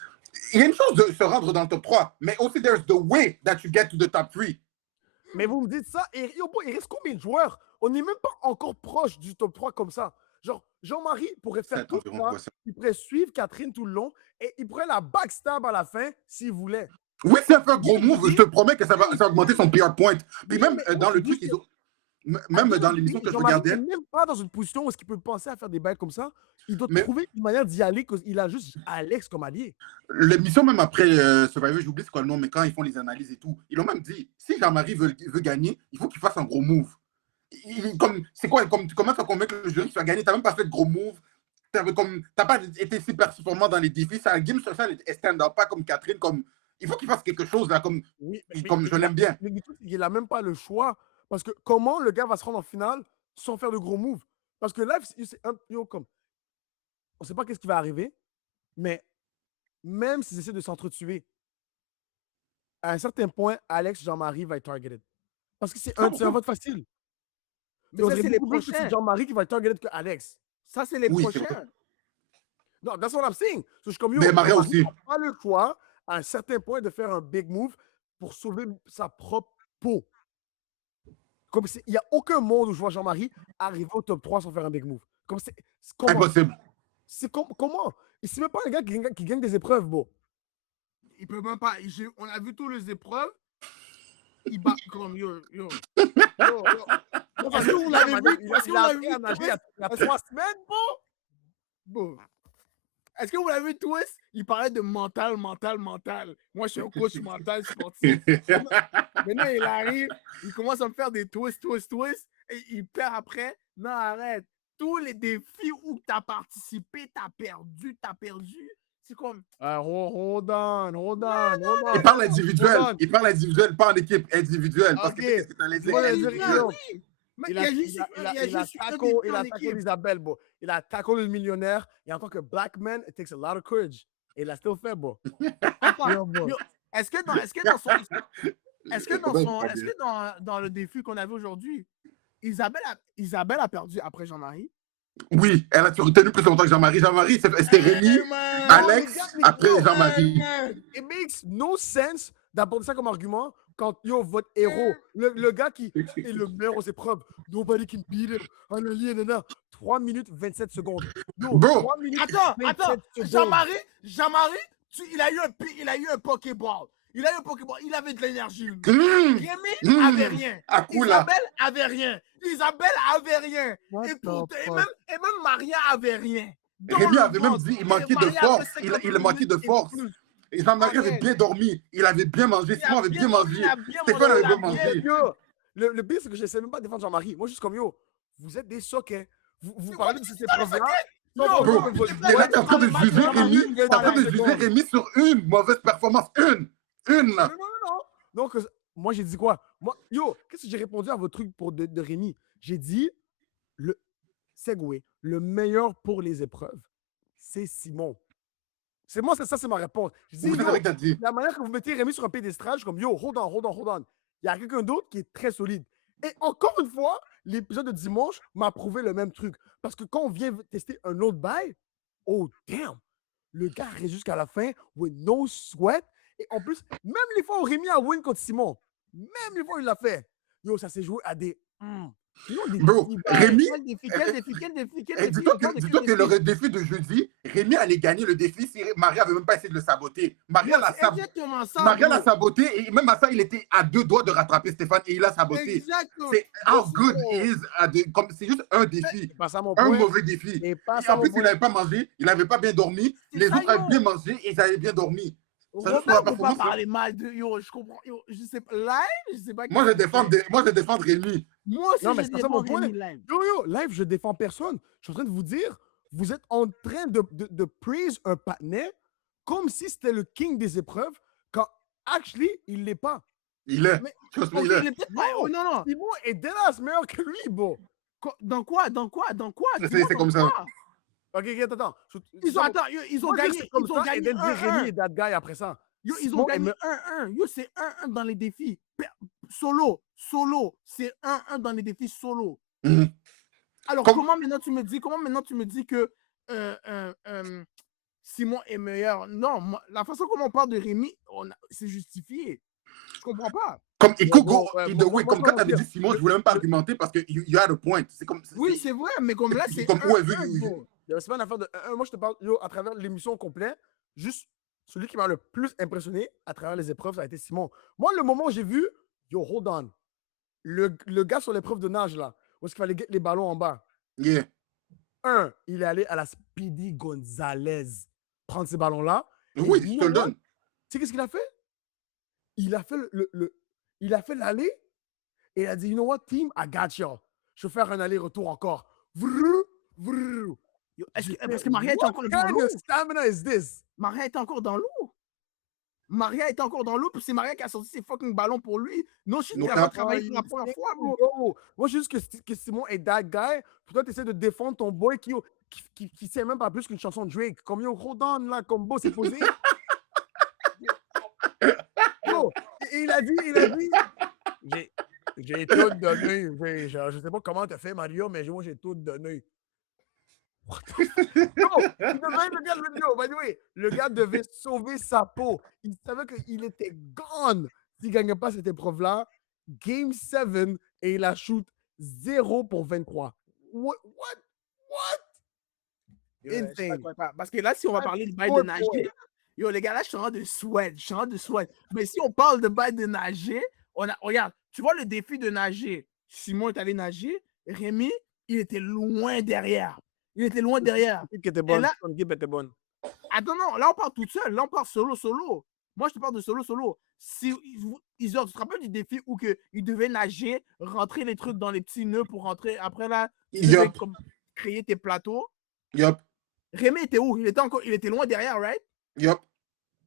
il y a une chose de se rendre dans le top 3, mais aussi there's the way that you get to the top 3. Mais vous me dites ça, et yo, il reste combien de joueurs? On n'est même pas encore proche du top 3 comme ça. Genre, Jean-Marie pourrait faire tout ça, il pourrait suivre Catherine tout le long, et il pourrait la backstab à la fin s'il voulait. Oui, c'est un gros move, je te promets que ça va augmenter son PR point. Puis même dans le truc, même dans l'émission que je regardais. Il n'est même pas dans une position où il peut penser à faire des bails comme ça. Il doit trouver une manière d'y aller, parce qu'il a juste Alex comme allié. L'émission, même après Survivor, j'oublie c'est quoi le nom, mais quand ils font les analyses et tout, ils l'ont même dit, si Jean-Marie veut gagner, il faut qu'il fasse un gros move. C'est quoi, tu commences à convaincre le jury que tu vas gagner, tu n'as même pas fait de gros move, tu n'as pas été si performant dans les défis, ça, Game Social est stand-up, pas comme Catherine, il faut qu'il fasse quelque chose là, comme je l'aime bien. Mais il n'a même pas le choix. Parce que comment le gars va se rendre en finale sans faire de gros moves? Parce que là, on ne sait pas qu'est-ce qui va arriver, mais même s'ils essaient de s'entretuer, à un certain point, Alex Jean-Marie va être targeted. Parce que c'est un vote facile. Mais ça, c'est les prochains. C'est Jean-Marie qui va être targeted que Alex. Ça, c'est les prochains. Non, that's what I'm saying. So, je suis comme, mais Marie aussi. Il n'a pas le choix, à un certain point, de faire un big move pour sauver sa propre peau. Comme il n'y a aucun monde où je vois Jean-Marie arriver au top 3 sans faire un big move. Comme c'est impossible. C'est comment? C'est même pas un gars qui gagne des épreuves, bon. Il peut même pas. On a vu toutes les épreuves. Il bat comme yo. Parce que vous l'avez vu. Il y a 3 semaines, bon. Est-ce que vous l'avez vu, Twist? Il parlait de mental. Moi, je suis un coach mental sportif. Maintenant, il arrive, il commence à me faire des twists, et il perd après. Non, arrête. Tous les défis où tu as participé, tu as perdu. C'est comme... hold on. Il parle individuel, pas en équipe, individuel. Parce que qu'est-ce que tu allais dire? Il a tacklé Isabelle, bon. Il a tacklé le millionnaire. Et en tant que black man, it takes a lot of courage. Et il a still fait, bon. Est-ce que dans son... Est-ce que, est-ce que dans le défi qu'on avait aujourd'hui, Isabelle a perdu après Jean-Marie? Oui, elle a retenu plus longtemps que Jean-Marie. Jean-Marie, c'était Rémi, Alex, après Jean-Marie. It makes no sense d'apporter ça comme argument quand votre héros, le gars qui est le meilleur aux épreuves, nobody can beat him. 3 minutes 27 secondes. Yo, Bro, 3 minutes Attends, 27 secondes. Jean-Marie, il a eu un Pokéball. Il a eu un Pokéball. Il avait de l'énergie. Rémi avait rien. Isabelle avait rien. Et même Maria avait rien. Rémi avait même dit qu'il manquait de force. Il manquait de force. Et Jean-Marie avait bien dormi. Il avait bien mangé. Simon avait bien mangé. Stéphane avait bien mangé. Le pire, c'est que je ne sais même pas défendre Jean-Marie. Moi, juste comme vous êtes des soquets. Vous parlez de cette épreuve-là. Bro, et là, t'es en train de juger Rémi. T'es en train de juger Rémi sur une mauvaise performance. Une. Non. Donc, moi, j'ai dit quoi? Qu'est-ce que j'ai répondu à votre truc de Rémi? J'ai dit, Segway, le meilleur pour les épreuves, c'est Simon. C'est moi, ça, c'est ma réponse. Je dis, C'est vrai que t'as dit. La manière que vous mettez Rémi sur un pédestal, je suis comme, hold on. Il y a quelqu'un d'autre qui est très solide. Et encore une fois, l'épisode de dimanche m'a prouvé le même truc. Parce que quand on vient tester un autre bail, oh damn, le gars reste jusqu'à la fin with no sweat. Et en plus, même les fois où Rémi a win contre Simon, même les fois où il l'a fait, ça s'est joué à des... Bro, Rémi, Quel défi? dis-toi que le défi de jeudi, Rémi allait gagner le défi si Marie avait même pas essayé de le saboter. Marie l'a saboté et même à ça, il était à 2 doigts de rattraper Stéphane et il a saboté. Exactement. C'est how good he is. C'est juste un défi, un mauvais défi. Et en plus, il n'avait pas mangé, il n'avait pas bien dormi, les autres avaient bien mangé et ils avaient bien dormi. Ça juste pour pas parler mal de je comprends. Je sais pas. Live, je sais pas. Moi, je défends Rémi. Moi aussi, je défends Rémi live. Live, je défends personne. Je suis en train de vous dire, vous êtes en train de praise un partenaire comme si c'était le king des épreuves, quand actually, il l'est pas. Il est. Il est peut-être pas. Non. Simon est délasse meilleur que lui, bro. Dans quoi? C'est comme ça. Ok, attends. Ils ont gagné. Ils ont gagné 1-1. Rémi et that guy après ça. Ils ont gagné 1-1. C'est 1-1 dans les défis. Solo. C'est 1-1 dans les défis solo. Alors, comment maintenant tu me dis que Simon est meilleur? Non, la façon comment on parle de Rémi, c'est justifié. Je comprends pas. Comme comme quand tu avais dit Simon, je voulais même pas argumenter parce que you had a point. Oui, c'est vrai, mais comme là, c'est comme c'est pas une affaire de... Moi, je te parle à travers l'émission complète. Juste, celui qui m'a le plus impressionné à travers les épreuves, ça a été Simon. Moi, le moment où j'ai vu, hold on. Le gars sur l'épreuve de nage, là, où est-ce qu'il fallait get les ballons en bas. Yeah. Il est allé à la Speedy Gonzalez prendre ces ballons-là. Oui, je te le donne. Tu sais qu'est-ce qu'il a fait? Il a fait il a fait l'aller et il a dit, you know what, team, I got you. Je vais faire un aller-retour encore. Parce que Maria est encore dans l'eau. Stamina is this? Maria est encore dans l'eau. Puis c'est Maria qui a sorti ses fucking ballons pour lui. Non, je suis pas travaillé pour la première fois, bro. Moi, je juste que Simon est that guy. Puis toi, tu essaies de défendre ton boy qui sait même pas plus qu'une chanson de Drake. Comme hold on, là, comme beau, c'est posé. Et il a dit, j'ai tout donné. Je sais pas comment tu as fait, Mario, mais moi, j'ai tout donné. Le gars devait sauver sa peau. Il savait qu'il était gone s'il ne gagnait pas cette épreuve-là. Game 7, et il a shoot 0 pour 23. What? Insane. Parce que là, si on va parler de bail de nager, les gars, là, je suis en train de sweat. Mais si on parle de bail de nager, regarde, tu vois le défi de nager. Simon est allé nager. Rémi, il était loin derrière. L'équipe était bonne. L'équipe était bonne. Attends, non, là, on part tout seul. Là, on part solo. Moi, je te parle de solo. Tu te rappelles du défi où il devait nager, rentrer les trucs dans les petits nœuds pour rentrer. Après, là, il devait créer tes plateaux. Yup. Rémi était où? Il était loin derrière, right? Yup.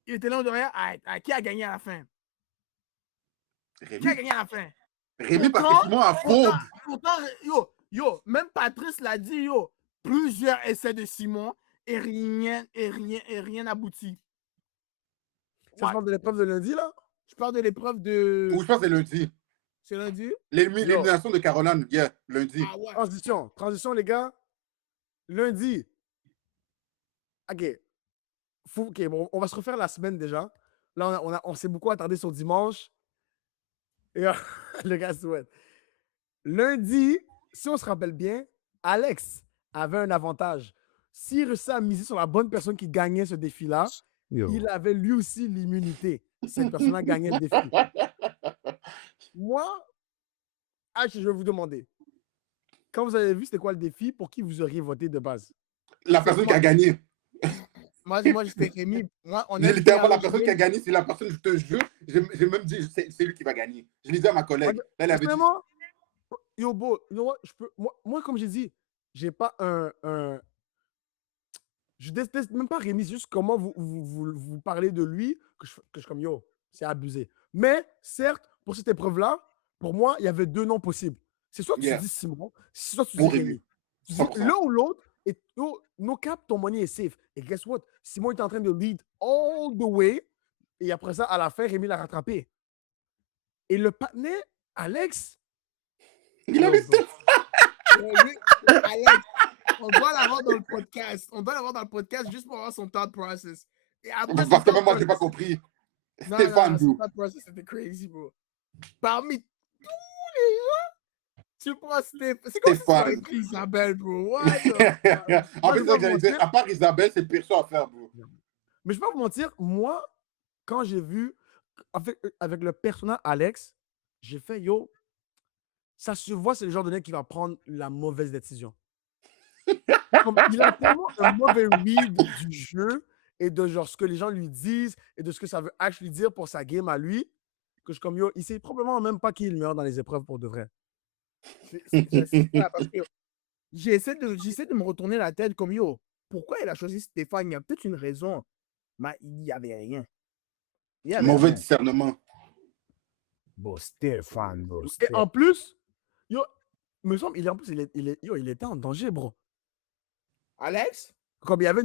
Il était loin derrière. Qui a gagné à la fin? Qui a gagné à la fin? Rémi, parce que Simon a fond. Pourtant, même Patrice l'a dit, plusieurs essais de Simon et rien abouti. Ça se parle de l'épreuve de lundi, là? Je parle de l'épreuve de. Ou je pense que c'est lundi. C'est lundi? L'élimination de Caroline, yeah, lundi. Ah ouais. Transition, les gars. Lundi. OK. OK, bon, on va se refaire la semaine déjà. Là, on s'est beaucoup attardé sur dimanche. Et le gars souhaite. Lundi, si on se rappelle bien, Alex avait un avantage. S'il réussissait à miser sur la bonne personne qui gagnait ce défi-là, il avait lui aussi l'immunité. Cette personne-là gagnait le défi. Moi, je vais vous demander, quand vous avez vu c'était quoi le défi, pour qui vous auriez voté de base? La personne qui a gagné. Moi j'étais Rémi. Moi, Mais littéralement, la personne qui a gagné, c'est la personne, je te jure, j'ai même dit, c'est lui qui va gagner. Je l'ai dit à ma collègue. Là, elle avait dit. Vraiment, yo, bro, you know what, moi, comme j'ai dit, j'ai pas je déteste même pas Rémi, c'est juste comment vous parlez de lui que je suis comme yo, c'est abusé. Mais certes, pour cette épreuve-là, pour moi, il y avait deux noms possibles. C'est soit tu Yeah. dis Simon, soit tu dis Ou Rémi. Tu dis 100%. l'un ou l'autre, et no cap, ton money est safe. Et guess what? Simon est en train de lead all the way, et après ça, à la fin, Rémi l'a rattrapé. Et le partenaire, Alex, Il avait Alex, on doit l'avoir dans le podcast. On doit l'avoir dans le podcast juste pour avoir son thought process. Et après, parce que même moi, j'ai pas compris. Stéphane, son bro. thought process, c'était crazy, bro. Parmi tous les gens, tu prends Stéphane. C'est comme si tu avais pris Isabelle, bro. What the... En fait, ça que j'allais dire, à part Isabelle, c'est pire ça à faire, bro. Mais je vais pas vous mentir, moi, quand j'ai vu, avec le personnage Alex, j'ai fait, yo, ça se voit, c'est le genre de mec qui va prendre la mauvaise décision. Comme, il a tellement un mauvais read du jeu et de genre ce que les gens lui disent et de ce que ça veut actually dire pour sa game à lui, que je suis comme, yo, il sait probablement même pas qui est le meilleur dans les épreuves pour de vrai. C'est ça, parce que j'essaie de me retourner la tête comme, yo, pourquoi il a choisi Stéphane? Il y a peut-être une raison, mais il n'y avait rien. Mauvais discernement. Bon, Stéphane, bro. Et en plus, yo, me semble, il était en danger, bro. Alex? Comme il y avait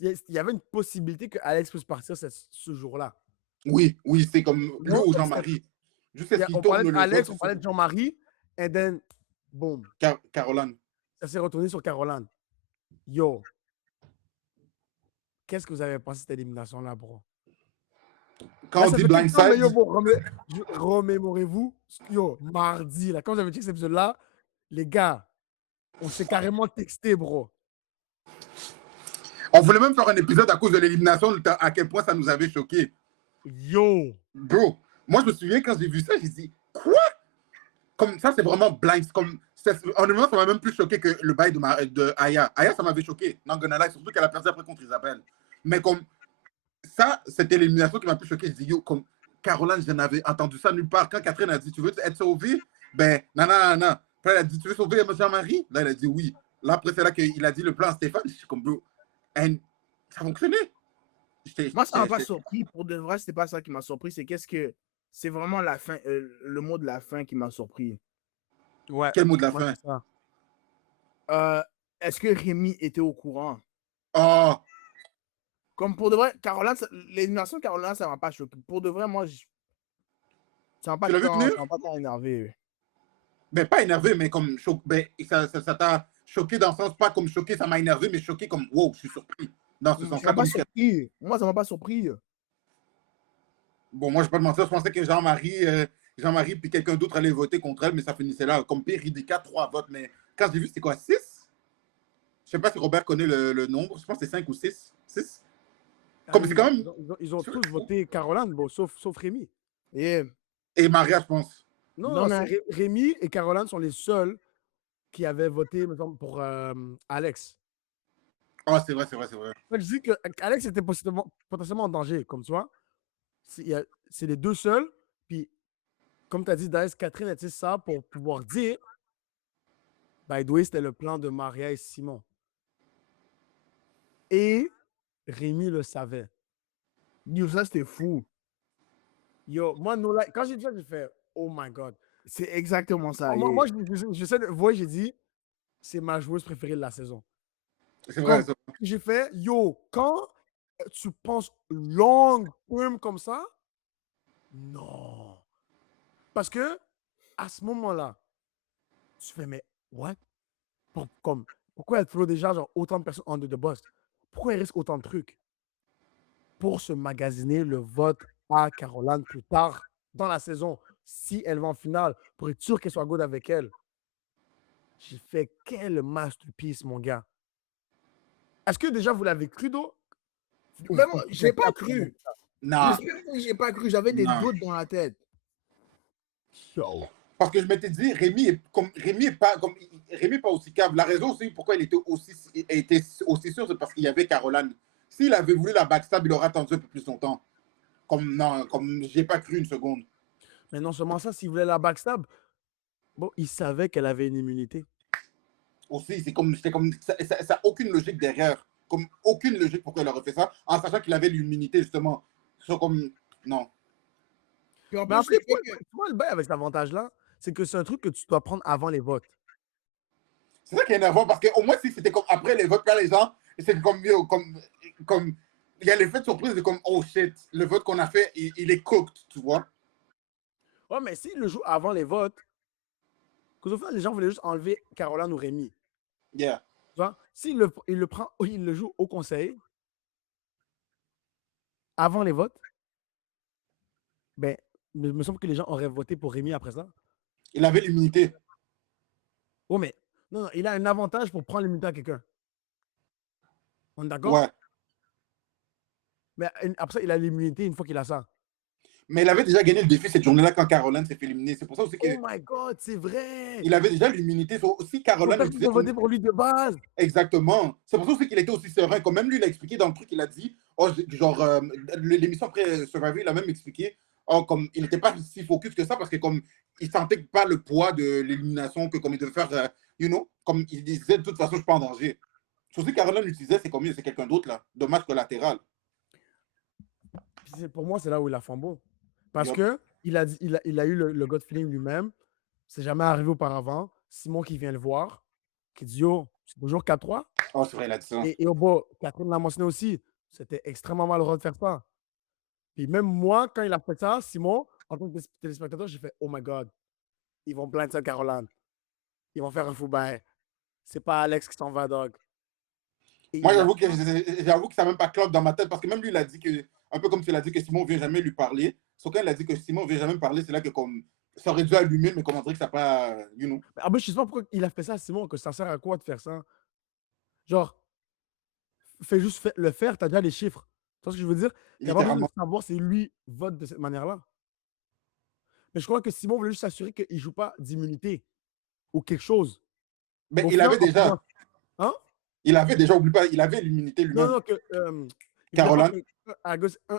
il y avait une possibilité que Alex puisse partir ce jour-là. Oui, c'est comme lui Non, ou comme Jean-Marie. Juste ce on qu'il parlait tourne le d'Alex, vote on parlait de Jean-Marie, et then, boom, Caroline. ça s'est retourné sur Caroline. Yo, qu'est-ce que vous avez pensé de cette élimination-là, bro? Quand Là, on ça dit fait tout le temps, mais blindside, yo, bon, remémorez-vous, yo, mardi, là, quand j'avais checké cet épisode-là, les gars, on s'est carrément texté, bro. on voulait même faire un épisode à cause de l'élimination, à quel point ça nous avait choqué. Yo! Bro, moi je me souviens quand j'ai vu ça, j'ai dit, quoi? Comme ça, c'est vraiment blind. Honnêtement, ça m'a même plus choqué que le bail de Aya. Aya, ça m'avait choqué. Non, surtout qu'elle a perdu après contre Isabelle. Mais comme ça, c'était l'élimination qui m'a plus choqué. Je dis, yo, comme Caroline, je n'avais entendu ça nulle part. Quand Catherine a dit, tu veux être sauvée? Ben, non. Puis elle a dit, tu veux sauver Jean-Marie? Là, elle a dit oui. Là, après, c'est là qu'il a dit le plan à Stéphane. Je suis comme, bro, and ça fonctionnait. Moi, ça m'a pas surpris. Pour de vrai, c'était pas ça qui m'a surpris. C'est vraiment la fin, le mot de la fin qui m'a surpris. Ouais. Quel mot de la fin? Est-ce que Rémi était au courant? Oh! Comme pour de vrai, Caroline, l'élimination de Caroline, ça m'a pas choqué. Pour de vrai, moi, ça m'a pas tant énervé. Ben, pas énervé, mais comme ben, ça t'a choqué dans le sens, pas comme choqué, ça m'a énervé, mais choqué comme, wow, je suis surpris. Dans ce sens-là. Moi, ça m'a pas surpris. Bon, moi, je vais pas te mentir, je pensais que Jean-Marie puis quelqu'un d'autre allait voter contre elle, mais ça finissait là. Comme pire, il dit 4-3 votes, mais quand j'ai vu, c'était quoi, 6? Je sais pas si Robert connaît le nombre, je pense que c'est 5 ou 6. 6? Comme c'est quand même... Ils ont tous voté Caroline, bon, sauf Rémi. Et Maria, je pense. Non, Rémi et Caroline sont les seuls qui avaient voté, mettons, pour Alex. Ah, c'est vrai. Je dis qu'Alex était potentiellement en danger, comme tu vois. C'est les deux seuls. Puis, comme tu as dit, Daïs, Catherine a dit ça pour pouvoir dire, by the way, c'était le plan de Maria et Simon. Et Rémi le savait. Yo, ça, c'était fou. Yo, moi, quand j'ai dit ça, j'ai fait, oh my God. C'est exactement ça. Moi, j'essaie de voir, j'ai dit, c'est ma joueuse préférée de la saison. C'est vrai, ça. J'ai fait, yo, quand tu penses long term comme ça, Non. Parce que, à ce moment-là, tu fais, mais what? Pourquoi elle throw déjà genre, autant de personnes under the bus? Pourquoi il risque autant de trucs? Pour se magasiner le vote à Caroline plus tard dans la saison, si elle va en finale, pour être sûr qu'elle soit good avec elle. J'ai fait quel masterpiece, mon gars. Est-ce que déjà vous l'avez cru, d'eau? Même moi, j'ai pas cru. Non, J'ai pas cru. J'avais des non. doutes dans la tête. Parce que je m'étais dit, Rémi est pas aussi câble. La raison aussi pourquoi il était aussi sûr, c'est parce qu'il y avait Caroline. S'il avait voulu la backstab, il aurait attendu un peu plus longtemps. Non, comme j'ai pas cru une seconde. Mais non seulement ça, s'il voulait la backstab, bon, il savait qu'elle avait une immunité. Aussi, ça a aucune logique derrière. Comme aucune logique pourquoi il aurait fait ça, en sachant qu'il avait l'immunité, justement. Non. Puis en Mais plus, après, le fait que- tu vois le bail avec cet avantage-là, c'est que c'est un truc que tu dois prendre avant les votes. C'est ça qui est énervant, parce qu'au moins, si c'était comme après les votes, quand les gens, c'est comme, il y a l'effet de surprise de comme, oh shit, le vote qu'on a fait, il est cooked, tu vois. Ouais, mais s'il le joue avant les votes, qu'au final, les gens voulaient juste enlever Caroline ou Rémi. Yeah. Tu vois? S'il il prend, il le joue au conseil, avant les votes, ben, il me semble que les gens auraient voté pour Rémi après ça. Il avait l'immunité. Oh, mais non, il a un avantage pour prendre l'immunité à quelqu'un. On est d'accord? Ouais. Mais après ça, il a l'immunité une fois qu'il a ça. Mais il avait déjà gagné le défi cette journée-là quand Caroline s'est fait éliminer. C'est pour ça aussi Oh que my God, c'est vrai! il avait déjà l'immunité. Si Caroline Pourquoi tu utilisait dois voter pour lui de base? Exactement. C'est pour ça aussi qu'il était aussi serein. Comme même lui, il a expliqué dans le truc, il a dit, oh, genre, l'émission après Survivor, il a même expliqué, oh, comme il n'était pas si focus que ça parce que comme il sentait pas le poids de l'élimination, que comme il devait faire, comme il disait, de toute façon, je suis pas en danger. Surtout Caroline l'utilisait, c'est comme c'est quelqu'un d'autre, là. Dommage collatéral. Pour moi, c'est là où il a fumble. Parce Yup. que il a eu le gut feeling lui-même. C'est jamais arrivé auparavant. Simon qui vient le voir, qui dit yo, c'est toujours 4-3. Oh, c'est vrai, il a dit ça. Et au bas, Catherine l'a mentionné aussi. C'était extrêmement malheureux de faire ça. Puis même moi, quand il a fait ça, Simon, en tant que téléspectateur, j'ai fait oh my God, ils vont blindside Caroline. Ils vont faire un fou bail. C'est pas Alex qui s'en va, dog. Et Moi, il a. j'avoue que ça n'a même pas cloque dans ma tête parce que même lui, il a dit que, un peu comme tu l'as dit, que Simon ne vient jamais lui parler. Sauf quand il a dit que Simon ne vient jamais me parler, c'est là que comme, ça aurait dû allumer, mais comment dire que ça n'a pas, Ah ben, je sais pas pourquoi il a fait ça, Simon, que ça sert à quoi de faire ça? Genre, fais juste le faire, t'as déjà les chiffres. Tu vois ce que je veux dire? T'as pas besoin de littéralement. savoir si lui vote de cette manière-là. Mais je crois que Simon voulait juste s'assurer qu'il ne joue pas d'immunité ou quelque chose. Mais Au il final, avait déjà, hein? oublie pas, il avait l'immunité Non, lui-même. non, il voulait pas Caroline.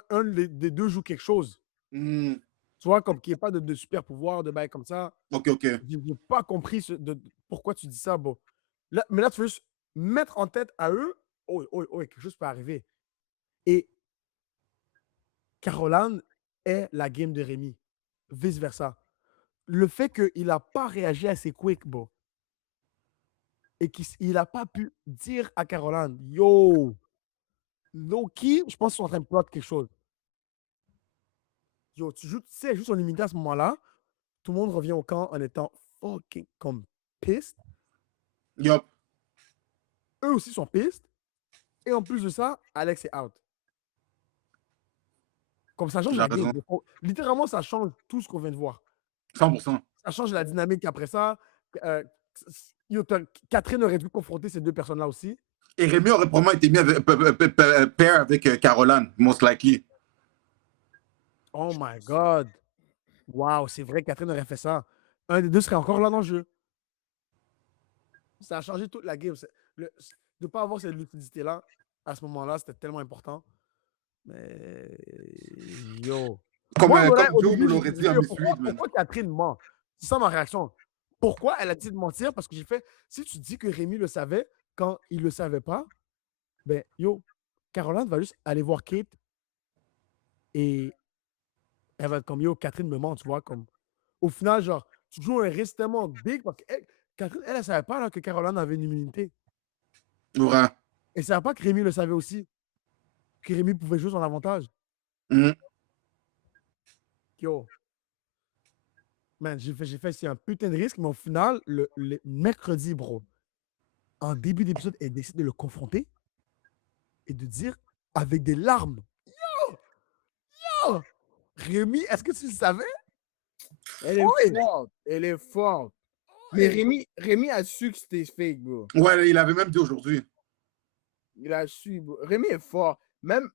qu'un des deux joue quelque chose. Hmm, Tu vois, comme qu'il n'y ait pas de super pouvoir, de bail comme ça. ok, ok. Je n'ai pas compris pourquoi tu dis ça, bon. Là, mais là, tu veux juste mettre en tête à eux, oh, oh, oh, quelque chose peut arriver. Et Caroline est la game de Rémi. Vice-versa. Le fait qu'il n'a pas réagi assez quick, bro, et qu'il n'a pas pu dire à Caroline, yo, Loki, je pense qu'ils sont en train de plot quelque chose. Yo, tu sais, juste son limité à ce moment-là, tout le monde revient au camp en étant fucking comme pissed. Yup. Eux aussi sont pissed. Et en plus de ça, Alex est out. Comme ça change Tu as la game. raison. Littéralement, ça change tout ce qu'on vient de voir. 100%. Ça change la dynamique après ça. Euh, Catherine aurait dû confronter ces deux personnes-là aussi. Et Rémi aurait probablement été mis avec, pair avec Caroline, most likely. Oh my God. Wow, c'est vrai, Catherine aurait fait ça. Un des deux serait encore là dans le jeu. Ça a changé toute la game. De ne pas avoir cette lucidité-là, à ce moment-là, c'était tellement important. Mais yo. Comme, Moi, comme au Joe nous début, l'aurait j'ai dit dit, à Miss Reed, man. pourquoi Catherine ment? C'est ça ma réaction. Pourquoi elle a dit de mentir? Parce que j'ai fait, si tu dis que Rémi le savait quand il ne le savait pas, ben yo, Caroline va juste aller voir Kate et elle va être comme yo, Catherine me ment, tu vois. Comme, au final, genre, tu joues un risque tellement big parce que Catherine, elle ne savait pas là, que Caroline avait une immunité. Ouais. Et ne savait pas que Rémi le savait aussi. Que Rémi pouvait jouer son avantage. Mm. yo, man, j'ai fait c'est un putain de risque, mais au final, le mercredi, bro, en début d'épisode, elle décide de le confronter et de dire avec des larmes, oh, Rémi, est-ce que tu le savais? Elle est Oui. forte. Elle est forte. Mais Rémi a su que c'était fake, bro. Ouais, il avait même dit aujourd'hui. Il a su, bro. Rémi est fort. Même,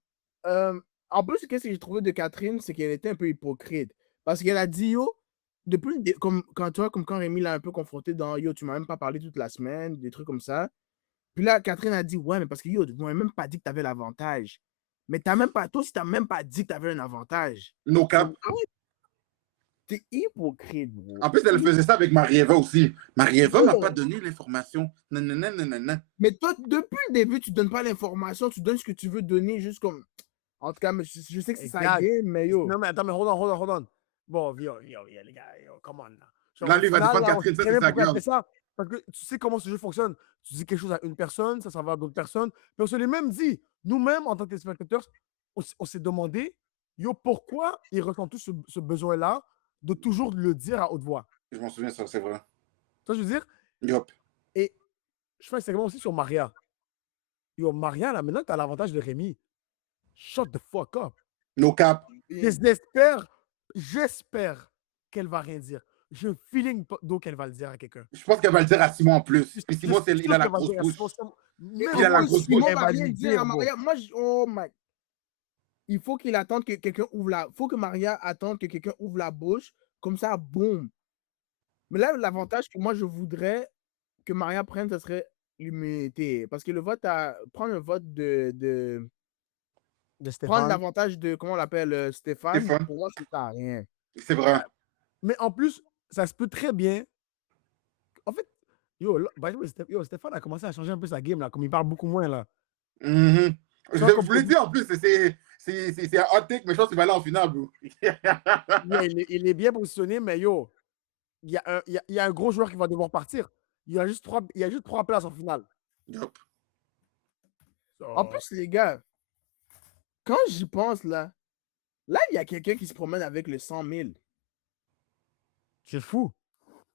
en plus, qu'est-ce que j'ai trouvé de Catherine, c'est qu'elle était un peu hypocrite. Parce qu'elle a dit, yo, comme quand Rémi l'a un peu confronté dans, yo, tu m'as même pas parlé toute la semaine, des trucs comme ça. Puis là, Catherine a dit, ouais, mais parce que, yo, tu m'as même pas dit que tu avais l'avantage. Mais t'as même pas, toi aussi, t'as même pas dit que tu avais un avantage. No cap. T'es hypocrite, bro. En plus, elle faisait ça avec Marie-Eva aussi. Marie-Eva m'a Yo. pas donné l'information. Nanana, nanana. Mais toi, depuis le début, tu donnes pas l'information, tu donnes ce que tu veux donner, juste comme. En tout cas, mais je sais que c'est sa Exact. game, mais yo. Non, mais attends, mais hold on. Bon, yo, les gars, yo, come on. Là. Genre, Là, au lui, il va final, défendre là, on Catherine, sait ça, très c'est bien sa pourquoi elle girl. fait ça. Parce que tu sais comment ce jeu fonctionne. Tu dis quelque chose à une personne, ça va à d'autres personnes. Puis on se l'est même dit, nous-mêmes, en tant que téléspectateurs, on s'est demandé, yo, pourquoi ils ressentent tous ce besoin-là de toujours le dire à haute voix. Je m'en souviens, ça, c'est vrai. Ça, je veux dire. Yup. Et je fais un segment aussi sur Maria. Yo, Maria, là, maintenant que tu as l'avantage de Rémi, shut the fuck up. No cap. J'espère qu'elle va rien dire. J'ai un feeling d'eau qu'elle va le dire à quelqu'un. Je pense qu'elle va le dire à Simon en plus. Puis Simon, Je suis il a sûr la qu'elle va grosse dire à bouche. Simon. Il a la grosse Simon bouche. Elle va va rien lui dire à dire, Maria. Moi, oh my. Il faut qu'il attende que quelqu'un ouvre la. Faut que Maria attende que quelqu'un ouvre la bouche. Comme ça, boum. Mais là, l'avantage que moi, je voudrais que Maria prenne, ce serait l'immunité. Parce que le vote prendre le vote de de prendre Stéphane. l'avantage de, comment on l'appelle, Stéphane, Stéphane. pour moi, ça sert à rien. C'est vrai. Mais en plus, ça se peut très bien. En fait, yo, by the way, Stéphane a commencé à changer un peu sa game, là, comme il parle beaucoup moins, là. Mhm. Je Toi, comme vous l'ai dit en plus, c'est un hot take, mais je pense qu'il va aller en finale, bro. Yeah, il est bien positionné, mais yo, il y a un gros joueur qui va devoir partir. Il y a juste 3 places en finale. Yup. En plus, les gars, quand j'y pense, là, il y a quelqu'un qui se promène avec le 100 000. C'est fou.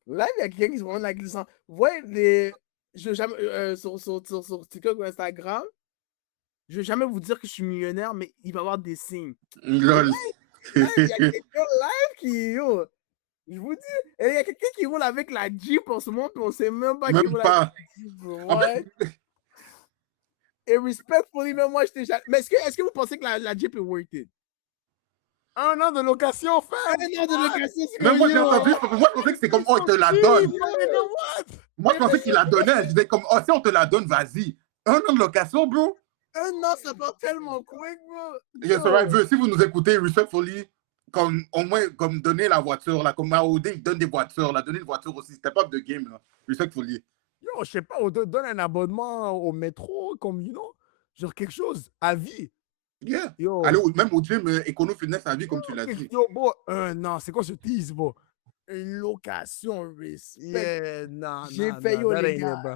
Là, il y a quelqu'un qui se promène avec le 100 000. Vous voyez, sur TikTok ou Instagram, je vais jamais vous dire que je suis millionnaire, mais il va y avoir des signes. Lol. Là, il y a quelqu'un live qui, yo, je vous dis, il y a quelqu'un qui roule avec la Jeep en ce moment, puis on sait même pas qui Même roule pas. avec la Jeep, bro. En Ouais. fait, Et respectfully, même moi, j'étais jamais. Mais est-ce que vous pensez que la Jeep est worth it? 1 an de location, femme! Un an de location, c'est même comme moi, j'ai yo. entendu, moi, je pensais que c'était comme, oh, il te la donne. Moi, je pensais qu'il la donnait. Je disais comme, oh, si on te la donne, vas-y. 1 an de location, bro. Un an, ça part tellement quick, bro. Yes, right. Si vous nous écoutez, respectfully, comme, au moins, comme donner la voiture, là, comme AOD, il donne des voitures, là, donner une voiture aussi. C'était pas de game, là. Respectfully. Yo, je sais pas, on te donne un abonnement au métro, comme, genre quelque chose, à vie. Yeah. Yo. Allez, même au gym, Econo Fitness à vie, comme tu l'as dit. Yo, bro, non, c'est quoi ce tease, bro? Une location, respect. Yeah, non, J'ai fait, yo, that les ain't gars. it, bro.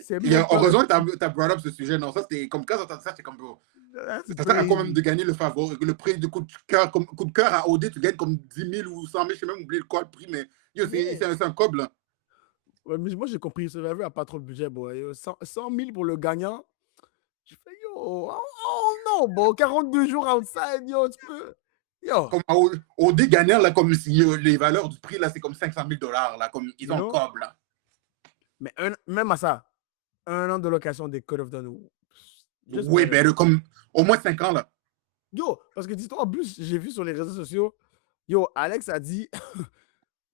C'est Et même pas. heureusement que tu as brought up ce sujet. Non, ça, c'était comme quand j'entends ça, c'est comme, bro. That's Ça sert à quand même crazy. de gagner le favori, le prix de coup de cœur. Comme coup de cœur à OD, tu gagnes comme 10 000 ou 100 000, je sais même oublié quoi le prix, mais yo, c'est un cob, là. Ouais, mais moi, j'ai compris, Survivor a pas trop de budget, bro. Yo, 100 000 pour le gagnant. Je fais, yo, oh non, bro, 42 jours outside, yo, tu peux. Yo. Comme OD gagnant, là, comme si les valeurs du prix, là, c'est comme 500 000 $, là, comme ils ont know? cob, là. Mais même à ça, 1 an de location des Call of Duty. Oui, ben, comme au moins 5 ans, là. Yo, parce que dis-toi, en plus, j'ai vu sur les réseaux sociaux, yo, Alex a dit,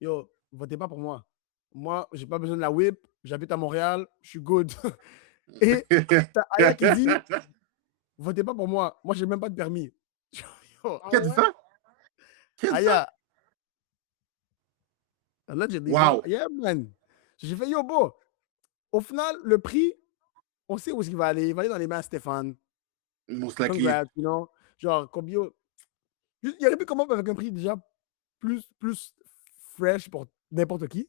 yo, votez pas pour moi. Moi, j'ai pas besoin de la whip, j'habite à Montréal, je suis good. Et t'as Aya qui dit, votez pas pour moi, moi, j'ai même pas de permis. Yo, Qui a dit ça? Qui a dit ça? Aya. Allegedly. Wow. Yeah, man. J'ai fait, yo, bro, au final, le prix, on sait où il va aller. Il va aller dans les mains à Stéphane. Most likely. Congrats, you know? Genre, comme yo, il y aurait pu commencer avec un prix déjà plus fresh pour n'importe qui.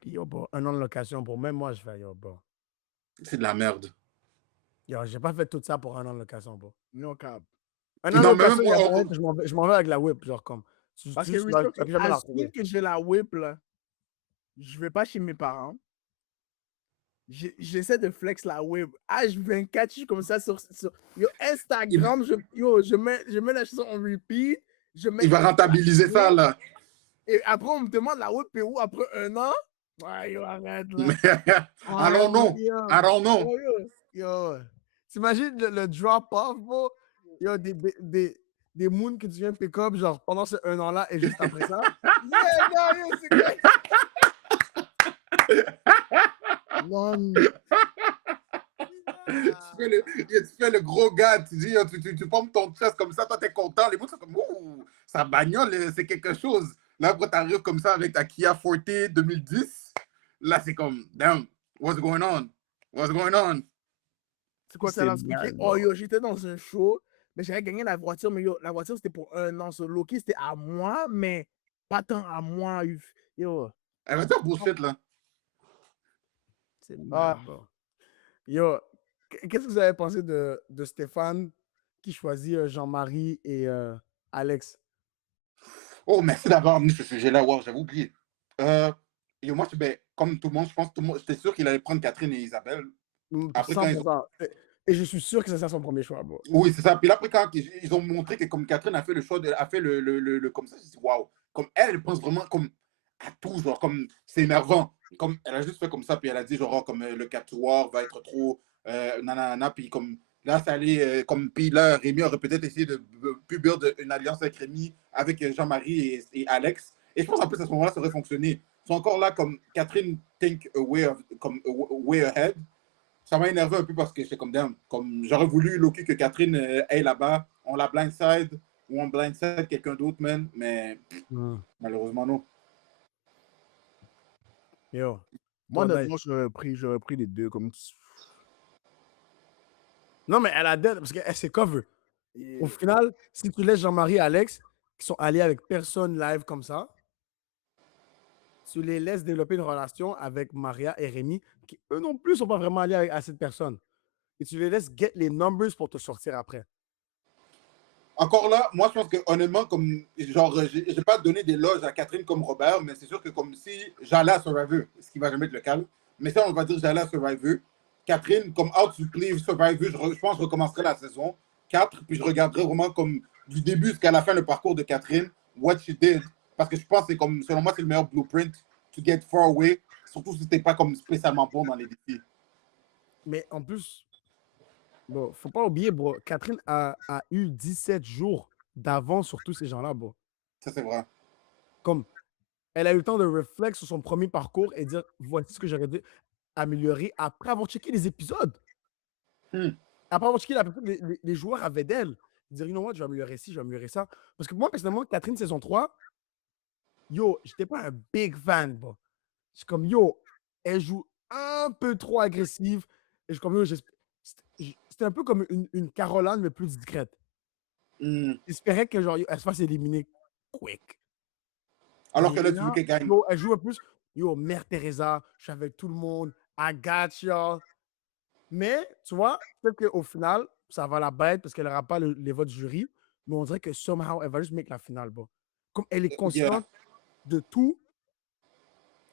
Puis yo, bro, 1 an de location pour même moi, je fais, yo, bro. C'est de la merde. Yo, j'ai pas fait tout ça pour 1 an de location, bro. No cap. Un an de Non, mais même location, il y a moi, moyen que je m'en vais avec la whip, genre comme. Parce que Juste, là, tu vas Restructure, plus jamais la à ce retrouver. que j'ai la whip, là, je vais pas chez mes parents. J'essaie de flex la whip. H24, je suis comme ça sur yo, il, Instagram, je mets la chanson en repeat. Je mets il va exprès la rentabiliser ça, chanson. là. Et après, on me demande la whip est où après un an? Ouais, yo, arrête là. I don't know. Yo, I don't know. Yo. T'imagines le drop-off, bro? Yo, des moons que tu viens pick up, genre, pendant ce un an-là et juste après ça. Yeah, non, yo, c'est quoi? Non. Tu fais le gros gars, tu dis, tu pompes ton chest comme ça, toi t'es content, les mots sont comme, ouh, sa bagnole, c'est quelque chose. Là, après, t'arrives comme ça avec ta Kia Forte 2010, là, c'est comme, damn, what's going on? What's going on? C'est quoi ça C'est l'a expliqué? mad, Oh bro. yo, j'étais dans un show, mais j'avais gagné la voiture, mais yo, la voiture c'était pour un an. So, Loki, c'était à moi, mais pas tant à moi. Yo. Elle va dire bullshit, là. C'est Ah, mad, bro. Yo, qu'est-ce que vous avez pensé de Stéphane qui choisit Jean-Marie et Alex? Oh, merci d'avoir amené ce sujet-là. Wow, j'avais oublié. Et moi, ben, comme tout le monde, je pense que tout le monde, j'étais sûr qu'il allait prendre Catherine et Isabelle. Après, quand ils ont... 100%. Et je suis sûr que ça sera son premier choix, bro. Oui, c'est ça. Puis là, après, quand ils ont montré que comme Catherine a fait le choix, a fait comme ça, je me suis dit, waouh. Comme elle pense vraiment comme à tout, genre, comme c'est énervant. Comme elle a juste fait comme ça, puis elle a dit, genre, oh, comme le quatuor va être trop nanana, puis comme là, ça allait, comme, puis là, Rémi aurait peut-être essayé de build une alliance avec Rémi, avec Jean-Marie et Alex. Et je pense en plus à ce moment-là, ça aurait fonctionné. Ils sont encore là, comme Catherine think comme way ahead. Ça m'a énervé un peu parce que j'étais comme, damn, comme j'aurais voulu, Loki, que Catherine aille là-bas, on la blindside ou on blindside quelqu'un d'autre, man, mais malheureusement, non. Yo, moi, toi, Dave. honnêtement, j'aurais pris les deux comme. Non, mais elle a dead parce qu'elle s'est cover. Yeah. Au final, si tu laisses Jean-Marie et Alex, qui sont alliés avec personne live comme ça, tu les laisses développer une relation avec Maria et Rémi, qui eux non plus sont pas vraiment alliés à cette personne. Et tu les laisses get les numbers pour te sortir après. Encore là, moi, je pense que honnêtement, comme, genre, j'ai pas donné d'éloge à Catherine comme Robert, mais c'est sûr que comme si j'allais à Survivor, ce qui va jamais être le cas, mais ça, on va dire j'allais à Survivor, Catherine, comme Out to Play Survivor, je pense que je recommencerai la saison 4, puis je regarderai vraiment comme du début jusqu'à la fin le parcours de Catherine, what she did, parce que je pense que c'est comme, selon moi, c'est le meilleur blueprint to get far away, surtout si t'es pas comme spécialement bon dans les défis. Mais en plus, bon, faut pas oublier, bro, Catherine a eu 17 jours d'avance sur tous ces gens-là, bro. Ça, c'est vrai. Comme, elle a eu le temps de réfléchir sur son premier parcours et dire, voici ce que j'aurais dû améliorer après avoir checké les épisodes. Après avoir checké les joueurs avaient d'elle. Dire, you know what, je vais améliorer ci, je vais améliorer ça. Parce que moi, personnellement, Catherine saison 3, yo, j'étais pas un big fan, bro. C'est comme, yo, elle joue un peu trop agressive. Et je suis comme, yo, c'était un peu comme une Caroline, mais plus discrète. J'espérais que, genre, elle se fasse éliminer quick. Alors Mais que là, tu veux là, qu'elle gagne. yo, elle joue un peu plus, yo, Mère Teresa, je suis avec tout le monde, I got y'all. Mais, tu vois, peut-être qu'au final, ça va la bête parce qu'elle n'aura pas les votes du jury, mais on dirait que somehow, elle va juste make la finale, bro. Comme elle est Yeah. consciente de tout,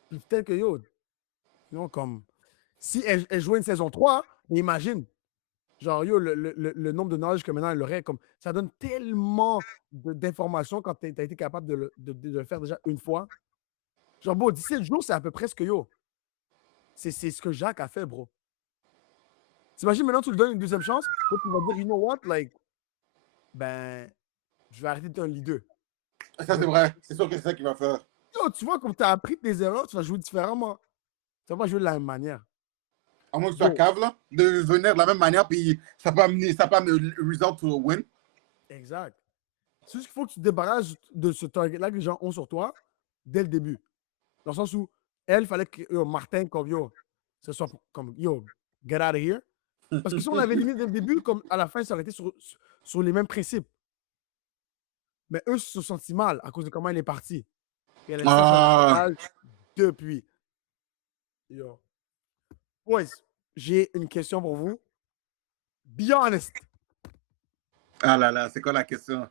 puis peut-être que, yo, non, comme, si elle jouait une saison 3, imagine, genre, yo, le nombre de knowledge que maintenant elle aurait, comme, ça donne tellement d'informations quand tu as été capable de le faire déjà une fois. Genre, bon, 17 jours, c'est à peu près ce que, yo, c'est ce que Jacques a fait, bro. T'imagines, maintenant, tu lui donnes une deuxième chance, là, tu vas dire, you know what, like, ben, je vais arrêter d'être un leader. Ça, c'est vrai. C'est sûr que c'est ça qu'il va faire. Yo, tu vois, comme tu as appris tes erreurs, tu vas jouer différemment. Tu vas pas jouer de la même manière. À moins que tu sois Bon, cave, là, de venir de la même manière, puis ça peut amener, ça peut amener le result to a win. exact. C'est juste qu'il faut que tu te débarrasses de ce target-là que les gens ont sur toi dès le début. Dans le sens où, elle, il fallait que yo, Martin, comme yo, ce soit comme yo, get out of here. Parce que si on avait éliminé dès le début, comme à la fin, ça aurait été sur les mêmes principes. Mais eux se sont sentis mal à cause de comment elle est partie. Et elle est restée sur la Ah, page depuis. Yo. Boys, j'ai une question pour vous. Be honest. Ah là là, c'est quoi la question?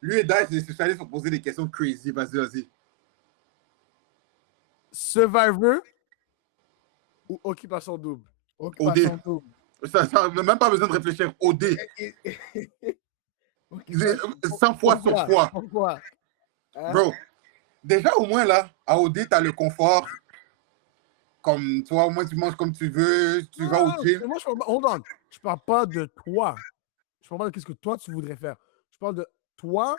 Lui et Dice, ils se sont poser des questions crazy. Vas-y, vas-y. Survivor ou Occupation Double? OD. Occupation double. Ça n'a même pas besoin de réfléchir. OD. Occupation. 100 fois sur Pourquoi? fois. Pourquoi? Hein? Bro, déjà au moins là, à OD, tu as le confort. Comme toi, au moins tu manges comme tu veux, tu vas au Non, gym. moi, je parle pas, hold on. Je parle pas de toi. Je parle pas de qu'est-ce que toi, tu voudrais faire. Je parle de toi,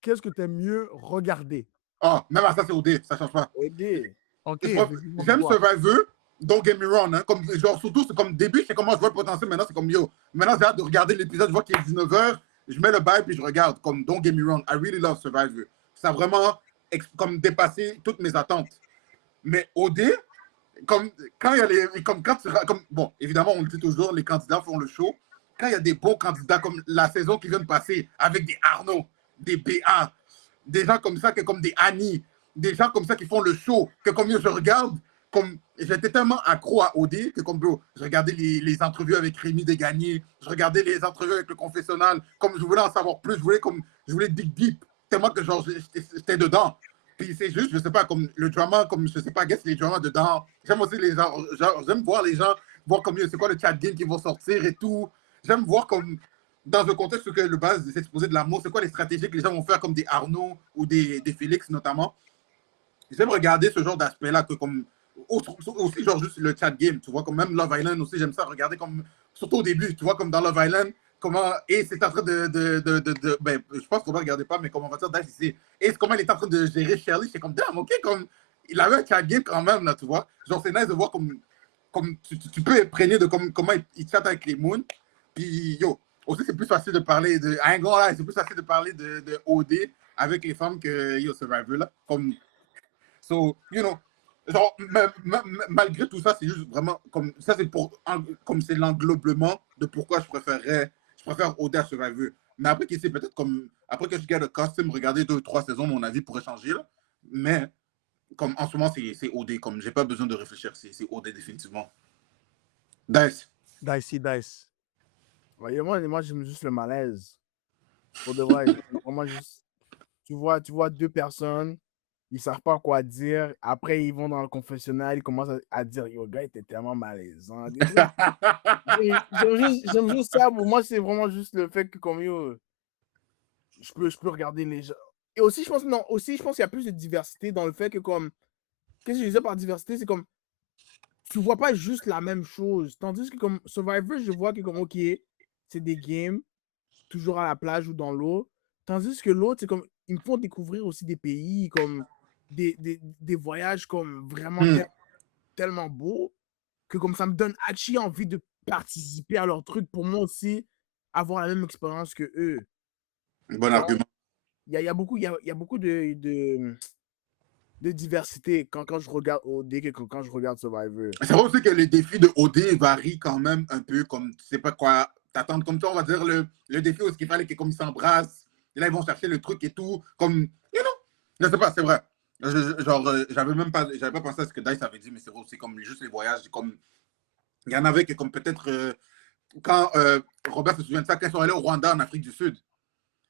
qu'est-ce que tu aimes mieux regarder? Ah, même à ça, c'est OD, ça change pas. OD. OK, effectivement, J'aime pourquoi? Survivor, don't get me wrong. Hein, comme, genre, surtout, c'est comme début, c'est comment je vois le potentiel. Maintenant, c'est comme yo. Maintenant, j'ai hâte de regarder l'épisode. Je vois qu'il est 19h. Je mets le bail puis je regarde. Comme don't get me wrong. I really love Survivor. Ça a vraiment comme dépassé toutes mes attentes. Mais OD, comme quand il y a les. Comme quand tu, comme, bon, évidemment, on le dit toujours, les candidats font le show. Quand il y a des bons candidats comme la saison qui vient de passer avec des Arnaud, des BA, des gens comme ça, que comme des Annie, des gens comme ça qui font le show, que comme je regarde, comme j'étais tellement accro à OD que comme bro, je regardais les entrevues avec Rémi Desgagnés, je regardais les entrevues avec le confessionnal, comme je voulais en savoir plus, je voulais dig deep, tellement que genre j'étais dedans. Puis c'est juste, je sais pas, comme le drama, comme je sais pas, guess les dramas dedans. J'aime aussi les gens, j'aime voir les gens, voir comme c'est quoi le chat game qui vont sortir et tout. J'aime voir comme dans un contexte où le base c'est exposé de l'amour, c'est quoi les stratégies que les gens vont faire comme des Arnaud ou des Félix notamment. J'aime regarder ce genre d'aspect-là que comme aussi genre juste le chat game, tu vois, comme même Love Island aussi, j'aime ça regarder comme, surtout au début, tu vois, comme dans Love Island, comment, et c'est en train ben, je pense qu'on va regarder pas, mais comment on va dire, c'est, et comment il est en train de gérer Shirley, c'est comme, damn, ok, comme, il avait un chat game quand même, là, tu vois, genre c'est nice de voir comme tu peux imprégner de comment il chatte avec les moons, puis yo, aussi c'est plus facile de parler de, à un gars là, c'est plus facile de parler de OD avec les femmes que yo, Survivor, là, comme, so, you know, genre, malgré tout ça, c'est juste vraiment comme ça, c'est pour comme c'est l'englobement de pourquoi je préfère OD à Survivor. Mais après, qui sait, peut-être comme après que je garde le costume, regarder 2 ou 3 saisons, mon avis pourrait changer là. Mais comme en ce moment, c'est OD, comme j'ai pas besoin de réfléchir, c'est OD définitivement. Dice. Dice. Ouais, moi j'aime juste le malaise. Pour de vrai, vraiment juste. Tu vois deux personnes, ils savent pas quoi dire. Après, ils vont dans le confessionnal, ils commencent à dire yo, le gars était tellement malaisant. Des trucs. J'aime juste ça. Pour moi, c'est vraiment juste le fait que, comme yo, je peux regarder les gens. Et aussi, je pense, non, aussi, je pense qu'il y a plus de diversité dans le fait que, comme, qu'est-ce que je disais par diversité? C'est comme, tu vois pas juste la même chose. Tandis que, comme Survivor, je vois que, comme, ok, c'est des games, toujours à la plage ou dans l'eau. Tandis que l'autre, c'est comme, ils me font découvrir aussi des pays, comme des voyages comme vraiment tellement beaux, que comme ça me donne actually envie de participer à leur truc pour moi aussi avoir la même expérience que eux. Bon Tu vois? argument. Il y a beaucoup de diversité quand je regarde OD que quand je regarde Survivor. C'est vrai aussi que les défis de OD varient quand même un peu, comme tu sais pas quoi t'attendre. Comme toi, on va dire le défi où il fallait que comme ils s'embrassent, et là ils vont chercher le truc et tout, comme, you know, je sais pas, c'est vrai. Genre, j'avais pas pensé à ce que Dice avait dit, mais c'est vrai aussi comme juste les voyages, comme, il y en avait que comme peut-être, quand Robert se souvient de ça, quand ils sont allés au Rwanda, en Afrique du Sud,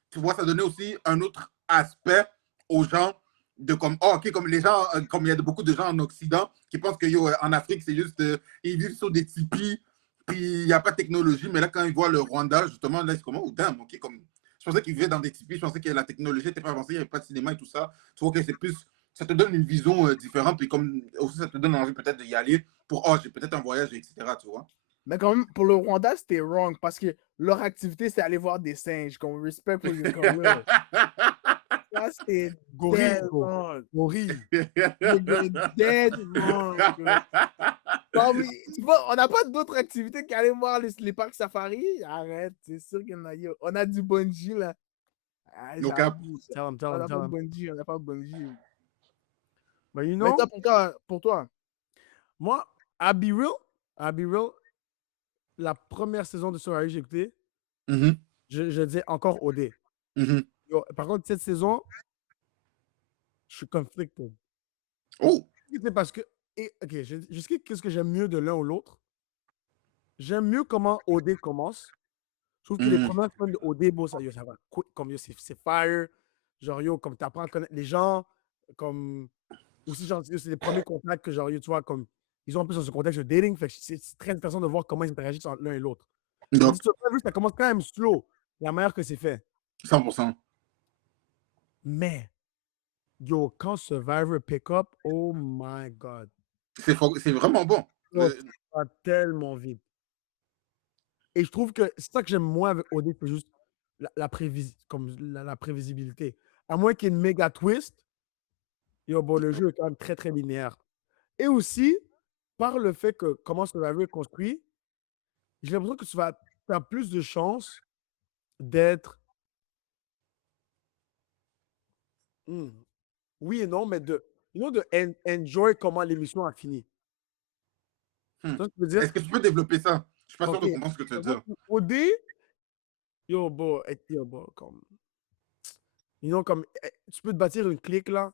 tu vois, ça donnait aussi un autre aspect aux gens de comme, oh, ok, comme les gens, comme il y a beaucoup de gens en Occident qui pensent que yo, en Afrique, c'est juste, ils vivent sur des tipis, puis il n'y a pas de technologie, mais là, quand ils voient le Rwanda, justement, là, c'est comme, oh, damn, ok, comme, je pensais qu'ils vivaient dans des tipis, je pensais que la technologie n'était pas avancée, il n'y avait pas de cinéma et tout ça. Tu vois que c'est plus, ça te donne une vision différente, puis comme, aussi, ça te donne envie peut-être d'y aller pour, oh, j'ai peut-être un voyage, etc., tu vois. Mais quand même, pour le Rwanda, c'était wrong parce que leur activité, c'est aller voir des singes. Comme respect for your career. Ça, c'est Gorille, dead bro. wrong. Gorille. Nigga, dead wrong. Bro. Comme, tu vois, on n'a pas d'autres activités qu'aller voir les parcs safari. Arrête, c'est sûr qu'il y en a. Yo. On a du bungee, là. Ah, No cap. j'abuse. Tell him, tell On him, n'a pas tell de him. bungee, on n'a pas de bungee. But you Mais know, toi, pour toi, moi, I'll be real, la première saison de Survivor que j'ai écouté, Mhm, je disais encore OD. mhm. Yo, par contre, cette saison, je suis conflicted. Oh, C'est parce que, ok, je sais qu'est-ce que j'aime mieux de l'un ou l'autre. J'aime mieux comment OD commence. trouve que les premières semaines de OD, bon, ça va quick, comme yo, c'est fire. Genre, yo, comme t'apprends à connaître les gens, comme. Aussi, genre, c'est les premiers contacts que, genre, yo, tu vois, comme. Ils ont un peu dans ce contexte de dating, fait que c'est très intéressant de voir comment ils interagissent entre l'un et l'autre. Donc, Tandis que Survivor, ça commence quand même slow, la manière que c'est fait. 100%. Mais, yo, quand Survivor pick up, oh my God. C'est vraiment bon. Yo, ça va tellement vite. Et je trouve que c'est ça que j'aime moins avec OD, c'est juste la prévisibilité. À moins qu'il y ait une méga twist, yo, bon, le jeu est quand même très, très linéaire. Et aussi, par le fait que comment Survivor est construit, j'ai l'impression que tu vas faire plus de chances d'être. Hmm, oui et non, mais enjoy comment l'émission a fini. Tu vois ce que je veux dire? Est-ce que tu peux développer ça? Je suis pas sûr Ok. de comprendre ce que tu veux dire. OD, yo, bon, comme. Comme. Tu peux te bâtir une clique là.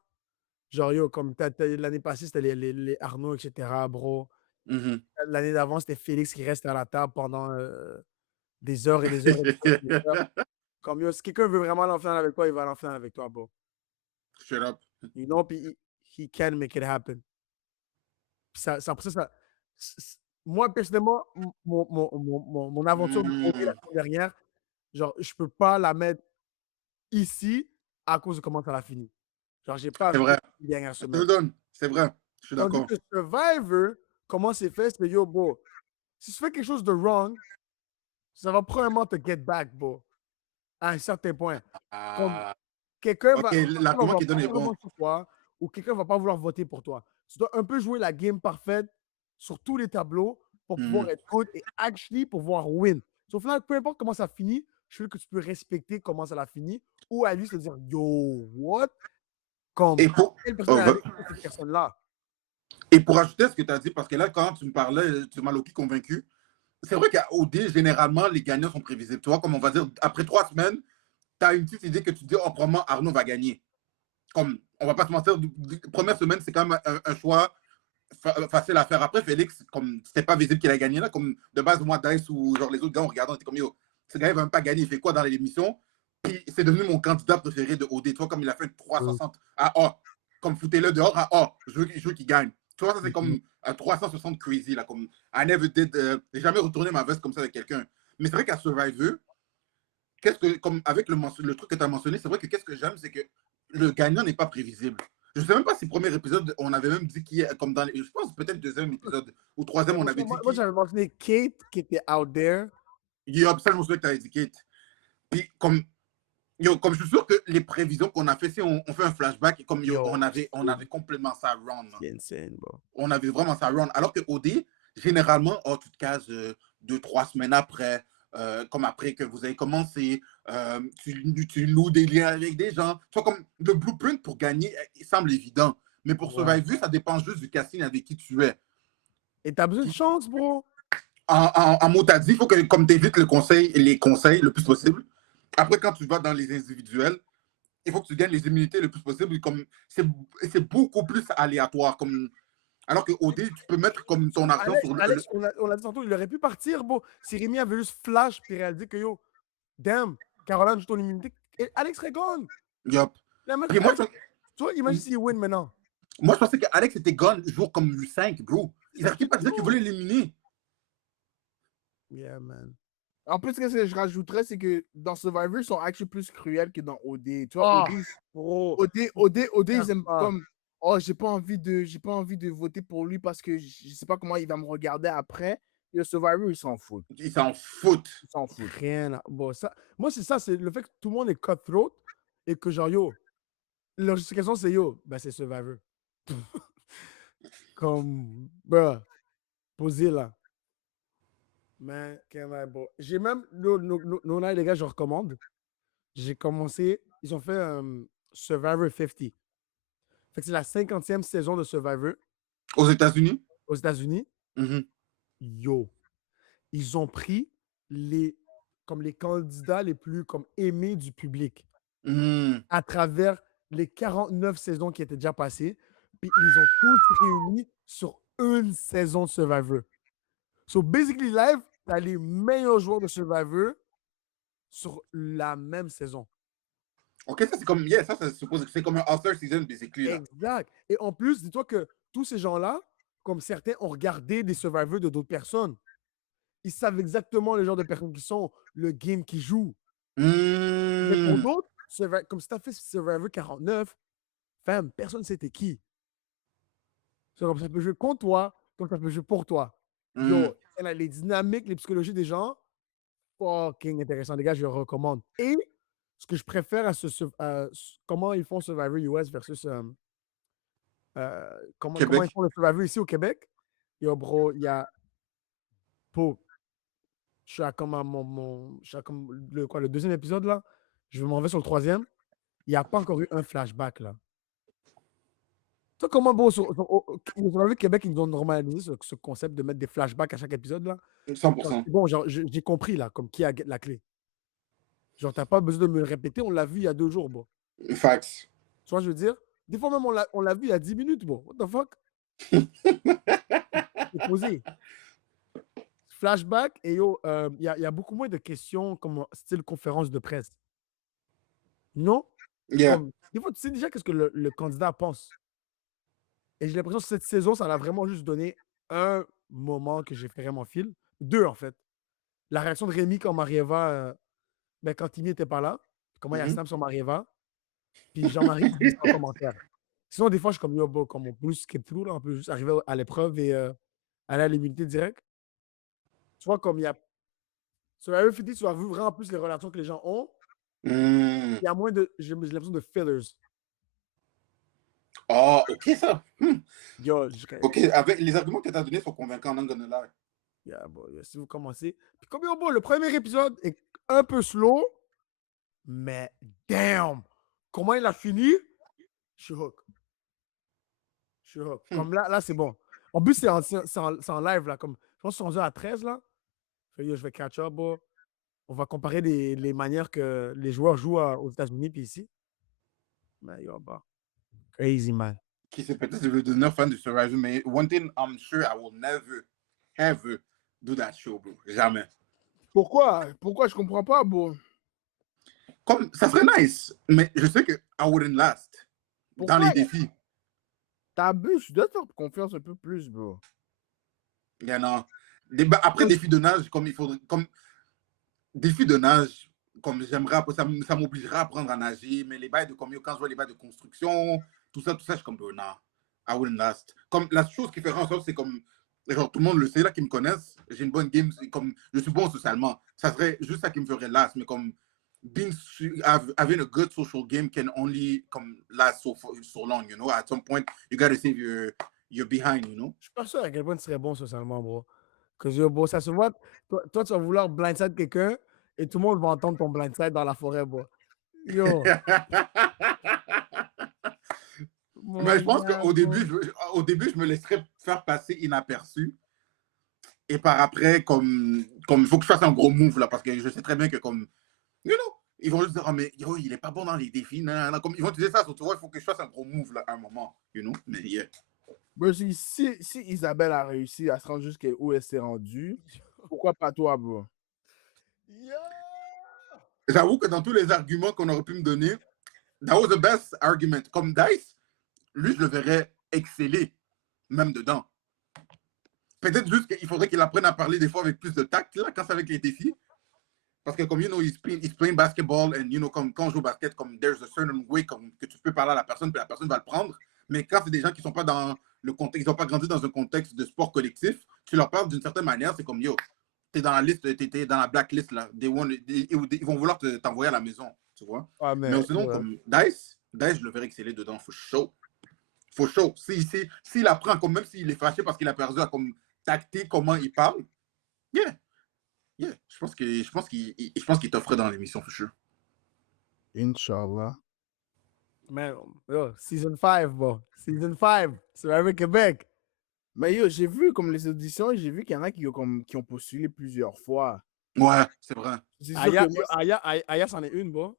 Genre, yo, comme l'année passée, c'était les Arnaud, etc., bro. Mhm. L'année d'avant, c'était Félix qui reste à la table pendant des heures et des heures et des heures et des heures. Comme yo, si quelqu'un veut vraiment l'en faire avec toi, il va l'en faire avec toi, bro. Straight up. Puis he can make it happen. Puis après ça, moi, personnellement, mon aventure de OD la semaine dernière, genre, je peux pas la mettre ici à cause de comment ça a fini. Genre, j'ai pas C'est vu vrai. la dernière Je te semaine. le donne. C'est vrai. Je suis Tandis d'accord. que Survivor, comment c'est fait, c'est yo, bro, si tu fais quelque chose de wrong, ça va probablement te get back, bro, à un certain point. Comme Ah, quelqu'un ok, va, quelqu'un l'argument va qu'il donne pas est bon. vraiment sur toi ou quelqu'un va pas vouloir voter pour toi. Tu dois un peu jouer la game parfaite sur tous les tableaux pour pouvoir être good et actually pouvoir win. So, au final, peu importe comment ça finit, je veux que tu peux respecter comment ça a fini ou à lui se dire yo, what? Comme Et pour, quelle personne oh, est avec cette personne-là? et pour ajouter à ce que tu as dit, parce que là, quand tu me parlais, tu m'as loqué convaincu. C'est vrai qu'à OD, généralement, les gagnants sont prévisibles. Tu vois, comme on va dire, après 3 semaines, tu as une petite idée que tu dis, oh, probablement Arnaud va gagner. Comme, on va pas se mentir, première semaine, c'est quand même un choix facile à faire. Après, Félix, comme c'était pas visible qu'il a gagné, là, comme de base, moi, Dice ou genre les autres gars, on regardait, on était comme, yo, ce gars, il va même pas gagner, il fait quoi dans l'émission? Puis c'est devenu mon candidat préféré de OD. Tu vois, comme il a fait 360 à A. Comme foutez-le dehors à A. Je veux qu'il gagne. Tu vois, ça, c'est comme un 360 crazy, là. Comme, I never did, j'ai jamais retourné ma veste comme ça avec quelqu'un. Mais c'est vrai qu'à Survivor, comme avec le truc que tu as mentionné, c'est vrai que qu'est-ce que j'aime, c'est que le gagnant n'est pas prévisible. Je sais même pas si premier épisode, on avait même dit qui est, comme dans les, je pense peut-être deuxième épisode ou troisième, on avait dit Moi, qui. j'avais mentionné Kate qui était out there. Yo, ça, je me souviens que tu as dit Kate. Puis comme, yo, comme je suis sûr que les prévisions qu'on a fait, si on fait un flashback, comme yo, Yo, on avait complètement ça run. c'est insane, bro. On avait vraiment ça run. Alors que OD, généralement, oh, tu te cases 2, 3 semaines après, comme après que vous avez commencé, tu loues des liens avec des gens. Tu vois, comme le blueprint pour gagner, il semble évident. Mais pour Survivor, ça dépend juste du casting avec qui tu es. Et t'as besoin de chance, bro. En mot, t'as dit, il faut que comme tu évites les conseils le plus possible. Après, quand tu vas dans les individuels, il faut que tu gagnes les immunités le plus possible. Comme c'est beaucoup plus aléatoire. Comme alors que OD, tu peux mettre comme ton argent sur Alex, on l'a dit tantôt, il aurait pu partir, bro. Si Rémi avait juste flash puis réalisé que yo, damn, Caroline joue ton immunité, et Alex serait gone. Yup. Alex, Puis moi, tu vois, imagine s'il win maintenant. moi, je pensais qu'Alex était gone jour comme le 5, bro. Ils n'arrêtaient pas de dire qu'ils voulaient l'éliminer. Yeah, man. En plus, ce que je rajouterais, c'est que dans Survivor, ils sont actually plus cruels que dans OD. Tu vois, bro. OD, ils aiment comme, oh, j'ai pas envie de voter pour lui parce que je sais pas comment il va me regarder après. Et le Survivor, ils s'en foutent. Ils s'en foutent. Ils s'en foutent. Rien. Bon, ça, moi, c'est ça, c'est le fait que tout le monde est cutthroat et que genre, yo, leur justification, c'est yo, ben c'est Survivor. Comme, bruh, posez là. Mais, bon. J'ai même, Nona, les gars, je recommande. J'ai commencé, ils ont fait Survivor 50. Fait que c'est la 50e saison de Survivor Aux États-Unis? aux États-Unis. Mhm. Yo, ils ont pris comme les candidats les plus comme aimés du public Mhm. à travers les 49 saisons qui étaient déjà passées. Puis ils ont tous réunis sur une saison de Survivor. So basically live, t'as les meilleurs joueurs de Survivor sur la même saison. Ok, ça c'est comme, yeah, ça suppose que c'est comme un All-Star Season, basically, là. Exact. Et en plus, dis-toi que tous ces gens-là, comme certains ont regardé des Survivors de d'autres personnes, ils savent exactement le genre de personnes qui sont, le game qu'ils jouent. Mais pour Hmm. d'autres, comme si tu as fait Survivor 49, femme, personne ne sait t'es qui. C'est comme ça peut jouer contre toi, comme ça peut jouer pour toi. Hmm. Yo, les dynamiques, les psychologies des gens, fucking intéressant. Les gars, je le recommande. Et ce que je préfère comment ils font Survivor US versus comment ils Québec. font le Survivor ici au Québec. Yo, bro, il y a. Po, je suis à comme, je suis à comme le deuxième épisode là. Je m'en vais sur le troisième. Il n'y a pas encore eu un flashback là. Tu sais comment, bon, le Survivor Québec, ils nous ont normalisé ce concept de mettre des flashbacks à chaque épisode là. Genre, 100%. bon, genre, j'ai compris là, comme qui a la clé. Genre, t'as pas besoin de me le répéter, on l'a vu il y a 2 jours, bon. Facts. Tu vois, je veux dire, des fois même, on l'a vu il y a 10 minutes, bon. What the fuck? C'est posé. Flashback, et yo, il y a beaucoup moins de questions comme style conférence de presse. Non? Yeah. Comme, des fois, tu sais déjà qu'est-ce que le candidat pense. Et j'ai l'impression que cette saison, ça l'a vraiment juste donné un moment que j'ai fait vraiment fil. 2, en fait. La réaction de Rémi quand Marieva, ben, quand Timmy n'était pas là, comment il a Mhm. snap sur Marieva, puis Jean-Marie qui dit ça en commentaire. Sinon, des fois, je suis comme, yo, bon, comme on peut skip through, là, on peut juste arriver à l'épreuve et aller à l'immunité directe. Tu vois, comme il y a. Sur Area 50, tu vas voir vraiment plus les relations que les gens ont. Hmm. Il y a moins de. J'ai l'impression de fillers. Oh, ok, ça. Yo, Ok, avec les arguments que tu as donnés sont convaincants, non gonna lie. yeah, bon, si vous commencez. Puis comme yo, bon, le premier épisode est un peu slow, mais damn! Comment il a fini? Je suis hook. Je suis hook. Hmm. Comme là c'est bon. En plus, c'est en live, là. Comme, je pense qu'ils sont rendus à 13, là. Fait, yo, je vais catch up, bon. On va comparer les manières que les joueurs jouent aux États-Unis puis ici. Mais yo, bah. Crazy, man. Qui c'est peut-être le devenir fan de Survivor, mais one thing I'm sure I will never, ever do that show, bro. Jamais. Pourquoi? Pourquoi je comprends pas, bro? Comme, ça serait nice, mais je sais que I wouldn't last dans Pourquoi? les défis. T'abuses, tu dois te faire confiance un peu plus, bro. Yeah, non. Après défi de nage, comme il faudrait, comme défi de nage, comme j'aimerais, ça m'obligerait à apprendre à nager, mais les bails de comme quand je vois les bails de construction, tout ça, je suis comme, bro, non, I wouldn't last. Comme la chose qui ferait en sorte, c'est comme, genre tout le monde le sait là qui me connaissent, j'ai une bonne game, comme je suis bon socialement. Ça serait juste ça qui me ferait last, mais comme having a good social game can only come last so long, you know. At some point, you gotta save your behind, you know. Je suis pas sûr à quel point tu serais bon socialement, bro. Parce que, bro, ça se voit. Toi, tu vas vouloir blindside quelqu'un et tout le monde va entendre ton blindside dans la forêt, bro. Yo. Mais Mon je pense gars, qu'au bro. début, je me laisserais faire passer inaperçu. Et par après, comme il faut que je fasse un gros move là, parce que je sais très bien que comme, you know, ils vont juste dire, oh, mais yo, il est pas bon dans les défis. Non, comme, ils vont te dire ça, tu vois, il faut que je fasse un gros move là à un moment, you know. Mais yeah. Bro, si Isabelle a réussi à se rendre jusqu'à où elle s'est rendue, pourquoi pas toi, bro? Yo. J'avoue que dans tous les arguments qu'on aurait pu me donner, that was the best argument. Comme Dice, lui, je le verrais exceller, même dedans. Peut-être juste qu'il faudrait qu'il apprenne à parler des fois avec plus de tact, là, quand c'est avec les défis. Parce que comme, you know, he's playing basketball, and, you know, comme quand on joue au basket, comme there's a certain way comme, que tu peux parler à la personne, puis la personne va le prendre. Mais quand c'est des gens qui ne sont pas dans le contexte, ils n'ont pas grandi dans un contexte de sport collectif, tu leur parles d'une certaine manière, c'est comme, yo, t'es dans la liste, t'es dans la blacklist, là. Ils vont vouloir t'envoyer à la maison, tu vois. Ah, Mais sinon, comme Dice, je le verrais exceller dedans, for sure. For sure. S'il apprend, comme même s'il est fâché parce qu'il a perdu à comme tacter comment il parle, yeah. Yeah, je pense qu'il t'offrait dans l'émission, for sure. Inch'Allah. Man, yo, season 5, bro. Season 5. Survivor Québec. Mais yo, j'ai vu comme les auditions, j'ai vu qu'il y en a qui ont postulé plusieurs fois. Ouais, c'est vrai. C'est sûr que moi, Aya, c'en est une, bro.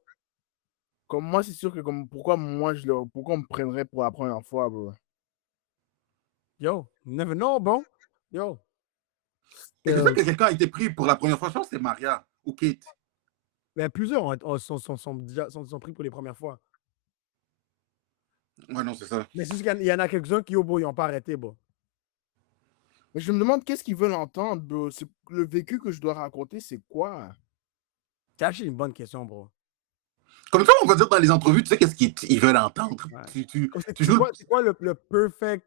comme moi, c'est sûr que comme pourquoi on me prendrait pour la première fois, bro? Yo, you never know, bro. Yo. Et je sais que quelqu'un a été pris pour la première fois, je pense que c'est Maria ou Kate. Mais plusieurs sont pris pour les premières fois. Ouais, non, c'est ça. Mais c'est juste qu'il y en a quelques-uns qui, ils n'ont pas arrêté, bro. Mais je me demande qu'est-ce qu'ils veulent entendre, bro. Le vécu que je dois raconter, c'est quoi? C'est actually une bonne question, bro. Comme ça, on va dire dans les entrevues, tu sais qu'est-ce qu'ils veulent entendre. Ouais. Tu joues C'est quoi le perfect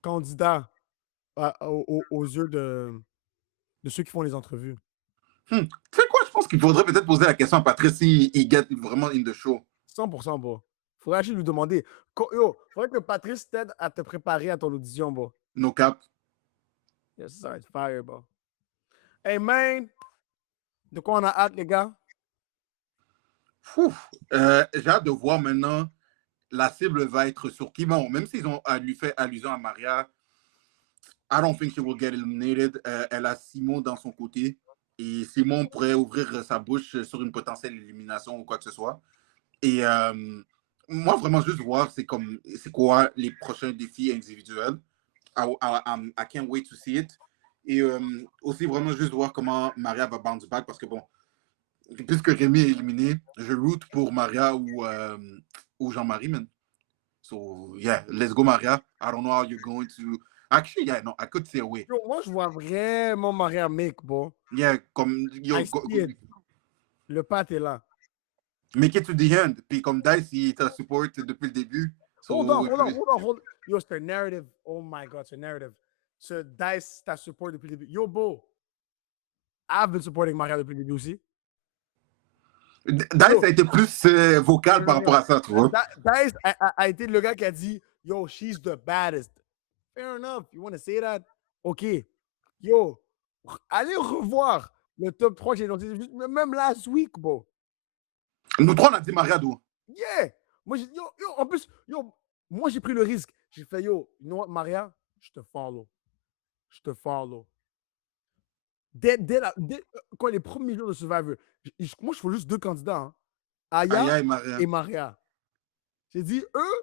candidat aux yeux de ceux qui font les entrevues? Tu sais quoi, je pense qu'il faudrait peut-être poser la question à Patrice s'il get vraiment in the show. 100%, bro. Faudrait actually lui demander. Yo, faudrait que Patrice t'aide à te préparer à ton audition, bro. No cap. Yes, ça va être fire, bro. Hey, man! De quoi on a hâte, les gars? J'ai hâte de voir maintenant la cible va être sur qui. Bon, même s'ils ont lui fait allusion à Maria, I don't think she will get eliminated. Elle a Simon dans son côté. Et Simon pourrait ouvrir sa bouche sur une potentielle élimination ou quoi que ce soit. Et moi, vraiment, juste voir c'est quoi les prochains défis individuels. I can't wait to see it. Et aussi, vraiment, juste voir comment Maria va bounce back. Parce que, bon, puisque Rémi est éliminé, je root pour Maria ou Jean-Marie, man. So, yeah, let's go, Maria. I don't know how you're going to... Actually, yeah, no, I could stay away. Yo, moi, je vois vraiment Maria make, bro. Yeah, comme... Yo, le pat est là. Make it to the end. Puis comme Dice, il t'a support depuis le début. So, hold on. Yo, c'est un narrative. Oh my God, c'est un narrative. Ce Dice t'a support depuis le début. Yo, bro. I've been supporting Maria depuis le début aussi. Dice a été plus vocal par rapport à ça, tu vois. Dice a été le gars qui a dit, yo, she's the baddest. Fair enough. You want to say that? OK. Yo, allez revoir le top 3 que j'ai noté. Même last week, bro. Nous trois, on a dit Maria d'où? Yeah. Moi, en plus, moi, j'ai pris le risque. J'ai fait, you know what, Maria? Je te follow. Dès quoi, les premiers jours de Survivor, moi, je fais juste 2 candidats. Hein. Aya et Maria. J'ai dit, eux,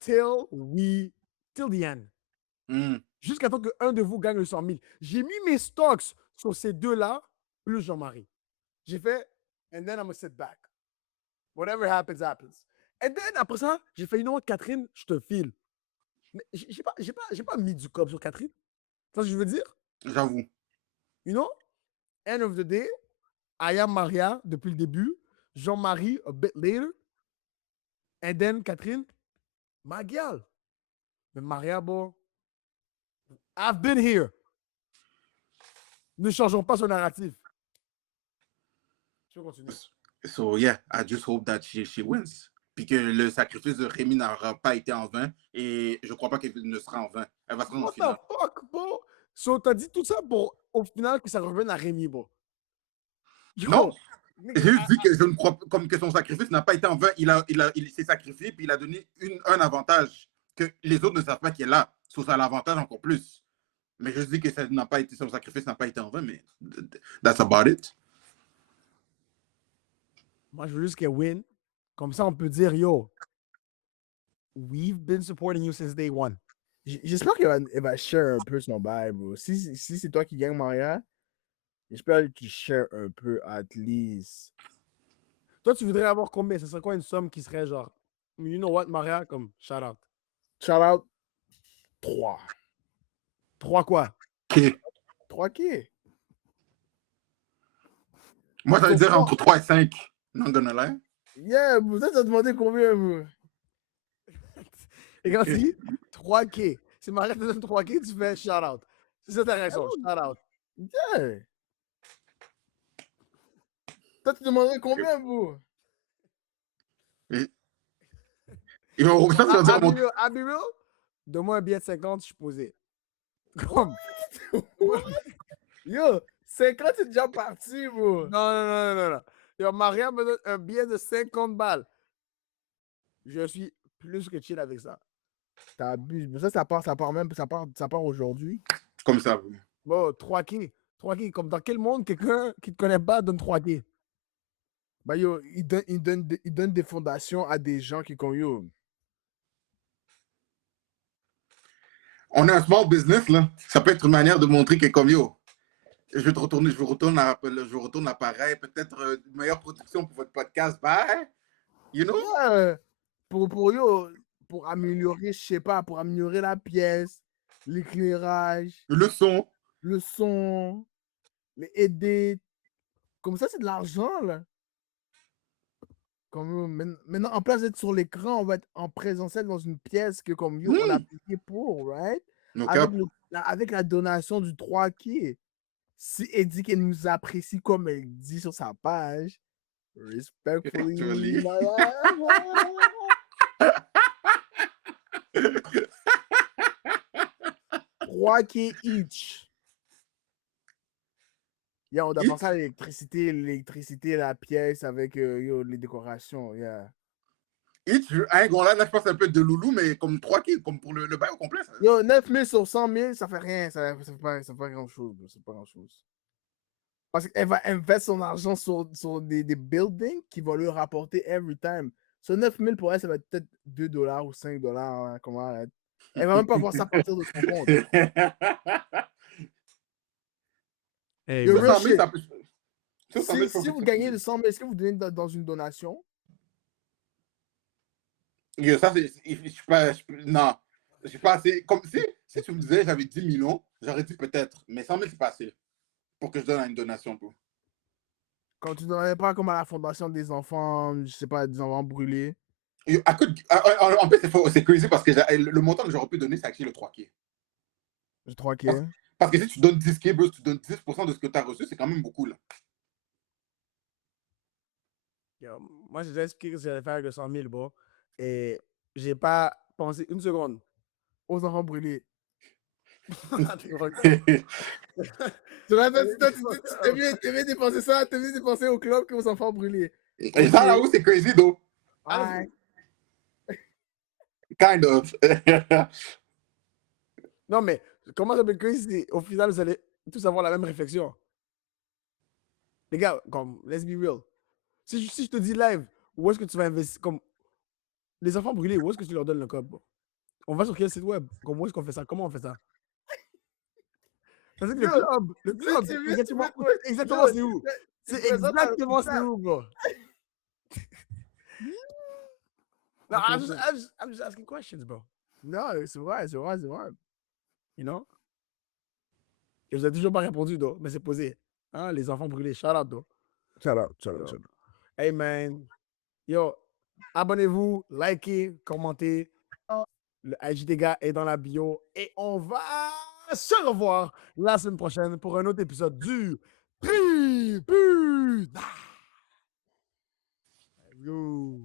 till the end. Jusqu'à temps qu'un de vous gagne le 100 000. J'ai mis mes stocks sur ces deux-là, plus Jean-Marie. J'ai fait, and then I'm gonna sit back. Whatever happens, happens. And then, après ça, j'ai fait, you know what, Catherine, je te file. Mais j'ai pas mis du cop sur Catherine. C'est ce que je veux dire? J'avoue. You know? End of the day, Aya Maria depuis le début, Jean-Marie a bit later, and then Catherine, ma gueule. Mais Maria, bon, I've been here. Ne changeons pas son narratif. Je vais continuer. So, yeah, I just hope that she wins. Puis que le sacrifice de Rémi n'aura pas été en vain. Et je crois pas qu'elle ne sera en vain. Elle va se rendre en finale. What the fuck, bro? So, t'as dit tout ça pour, au final, que ça revienne à Rémi, bro. Non. J'ai juste dit que je ne crois pas, comme que son sacrifice n'a pas été en vain. Il s'est sacrifié, puis il a donné un avantage que les autres ne savent pas qu'il est là. So, ça a l'avantage encore plus. Mais je dis que son sacrifice n'a pas été en vain, mais that's about it. Moi, je veux juste qu'elle win. Comme ça, on peut dire, yo, we've been supporting you since day one. J'espère qu'elle va share un peu son bail, bro. Si c'est toi qui gagne Maria, j'espère qu'il share un peu, at least. Toi, tu voudrais avoir combien? Ce serait quoi une somme qui serait genre, you know what, Maria, comme shout out? Shout out 3. 3 quoi? Okay. 3K. Moi, ça veut dire entre 3 et 5. Not gonna lie. Yeah, vous êtes demandé combien, vous? Et quand tu dis 3K, si Maria te donne 3K, tu fais shout out. C'est ça ta réaction, shout out. Yeah. Toi, tu demanderais combien, vous? Yo, ça veut dire I'll be real. Donne-moi un billet de 50, je suis posé. Comme. Yo, 50, c'est déjà parti, vous. Non. Yo, Maria me donne un billet de 50 balles. Je suis plus que chill avec ça. T'abuses. Mais ça part aujourd'hui. Comme ça. Bon, 3K. Comme dans quel monde quelqu'un qui ne te connaît pas donne 3K? Bah yo, il donne des fondations à des gens qui comme yo. On a un small business, là. Ça peut être une manière de montrer que comme yo, je retourne l'appareil. Peut-être meilleure production pour votre podcast. Bye. You know? Ouais, pour améliorer, je sais pas, pour améliorer la pièce, l'éclairage, Le son. le son, les edits. Comme ça, c'est de l'argent, là. Maintenant, en place d'être sur l'écran, on va être en présentiel dans une pièce que, comme yo, on a payé pour, right? No Avec, cap. avec la donation du 3K. Si elle dit qu'elle nous apprécie comme elle dit sur sa page, respectfully, Actually. $3K each. Yeah, on doit Each? penser à l'électricité, la pièce avec yo, les décorations. Yeah. Each, là, je pense un peu de loulou, mais comme 3K, comme pour le bail au complet. Ça. Yo, 9 000 sur 100 000, ça fait rien. Ça fait pas grand-chose. C'est pas grand-chose. Parce qu'elle va investir son argent sur des buildings qui vont lui rapporter every time. Sur 9 000 pour elle, ça va être peut-être $2 ou $5. Hein, comment elle va même pas voir ça partir de son compte. Hey, Yo, man. real 100 000, shit. ça peut. Ça, 100 000, Si vous gagnez de 100 000, est-ce que vous donnez dans une donation? Yo, ça, je suis pas. Non. Je suis pas assez. Comme si tu me disais j'avais 10 millions, j'aurais dit peut-être. Mais 100 000, c'est pas assez. Pour que je donne à une donation, bro. Quand tu ne donnerais pas comme à la fondation des enfants, je sais pas, des enfants brûlés. Yo, en plus, c'est crazy parce que le montant que j'aurais pu donner, c'est actually le 3K. Le 3K. Parce que si tu donnes 10K, bro, si tu donnes 10% de ce que tu as reçu, c'est quand même beaucoup, là. Yo, moi, j'ai déjà expliqué ce que j'allais faire avec le 100 000, bro. Et j'ai pas pensé une seconde. Aux enfants brûlés. T'es drôle. Tu mieux dépenser ça, t'es mieux dépenser au club que aux enfants brûlés. Et ça, là où c'est crazy, though. Ouais. Kind of. Non, mais comment ça peut être crazy? Au final, vous allez tous avoir la même réflexion. Les gars, comme, let's be real. Si je te dis live, où est-ce que tu vas investir? Comme, les enfants brûlés, où est-ce que tu leur donnes le code, bro? On va sur quel site web? Comment est-ce qu'on fait ça? Comment on fait ça? C'est que le club, c'est exactement c'est où? C'est exactement c'est où, bro? No, I'm just asking questions, bro. Non, c'est vrai. You know? Et vous avez toujours pas répondu, though, mais c'est posé. Hein, les enfants brûlés, shout out, though. Shout out. Hey, man. Yo, abonnez-vous, likez, commentez. Le IG des gars est dans la bio. Et on va se revoir la semaine prochaine pour un autre épisode du Tribuna. Let's go.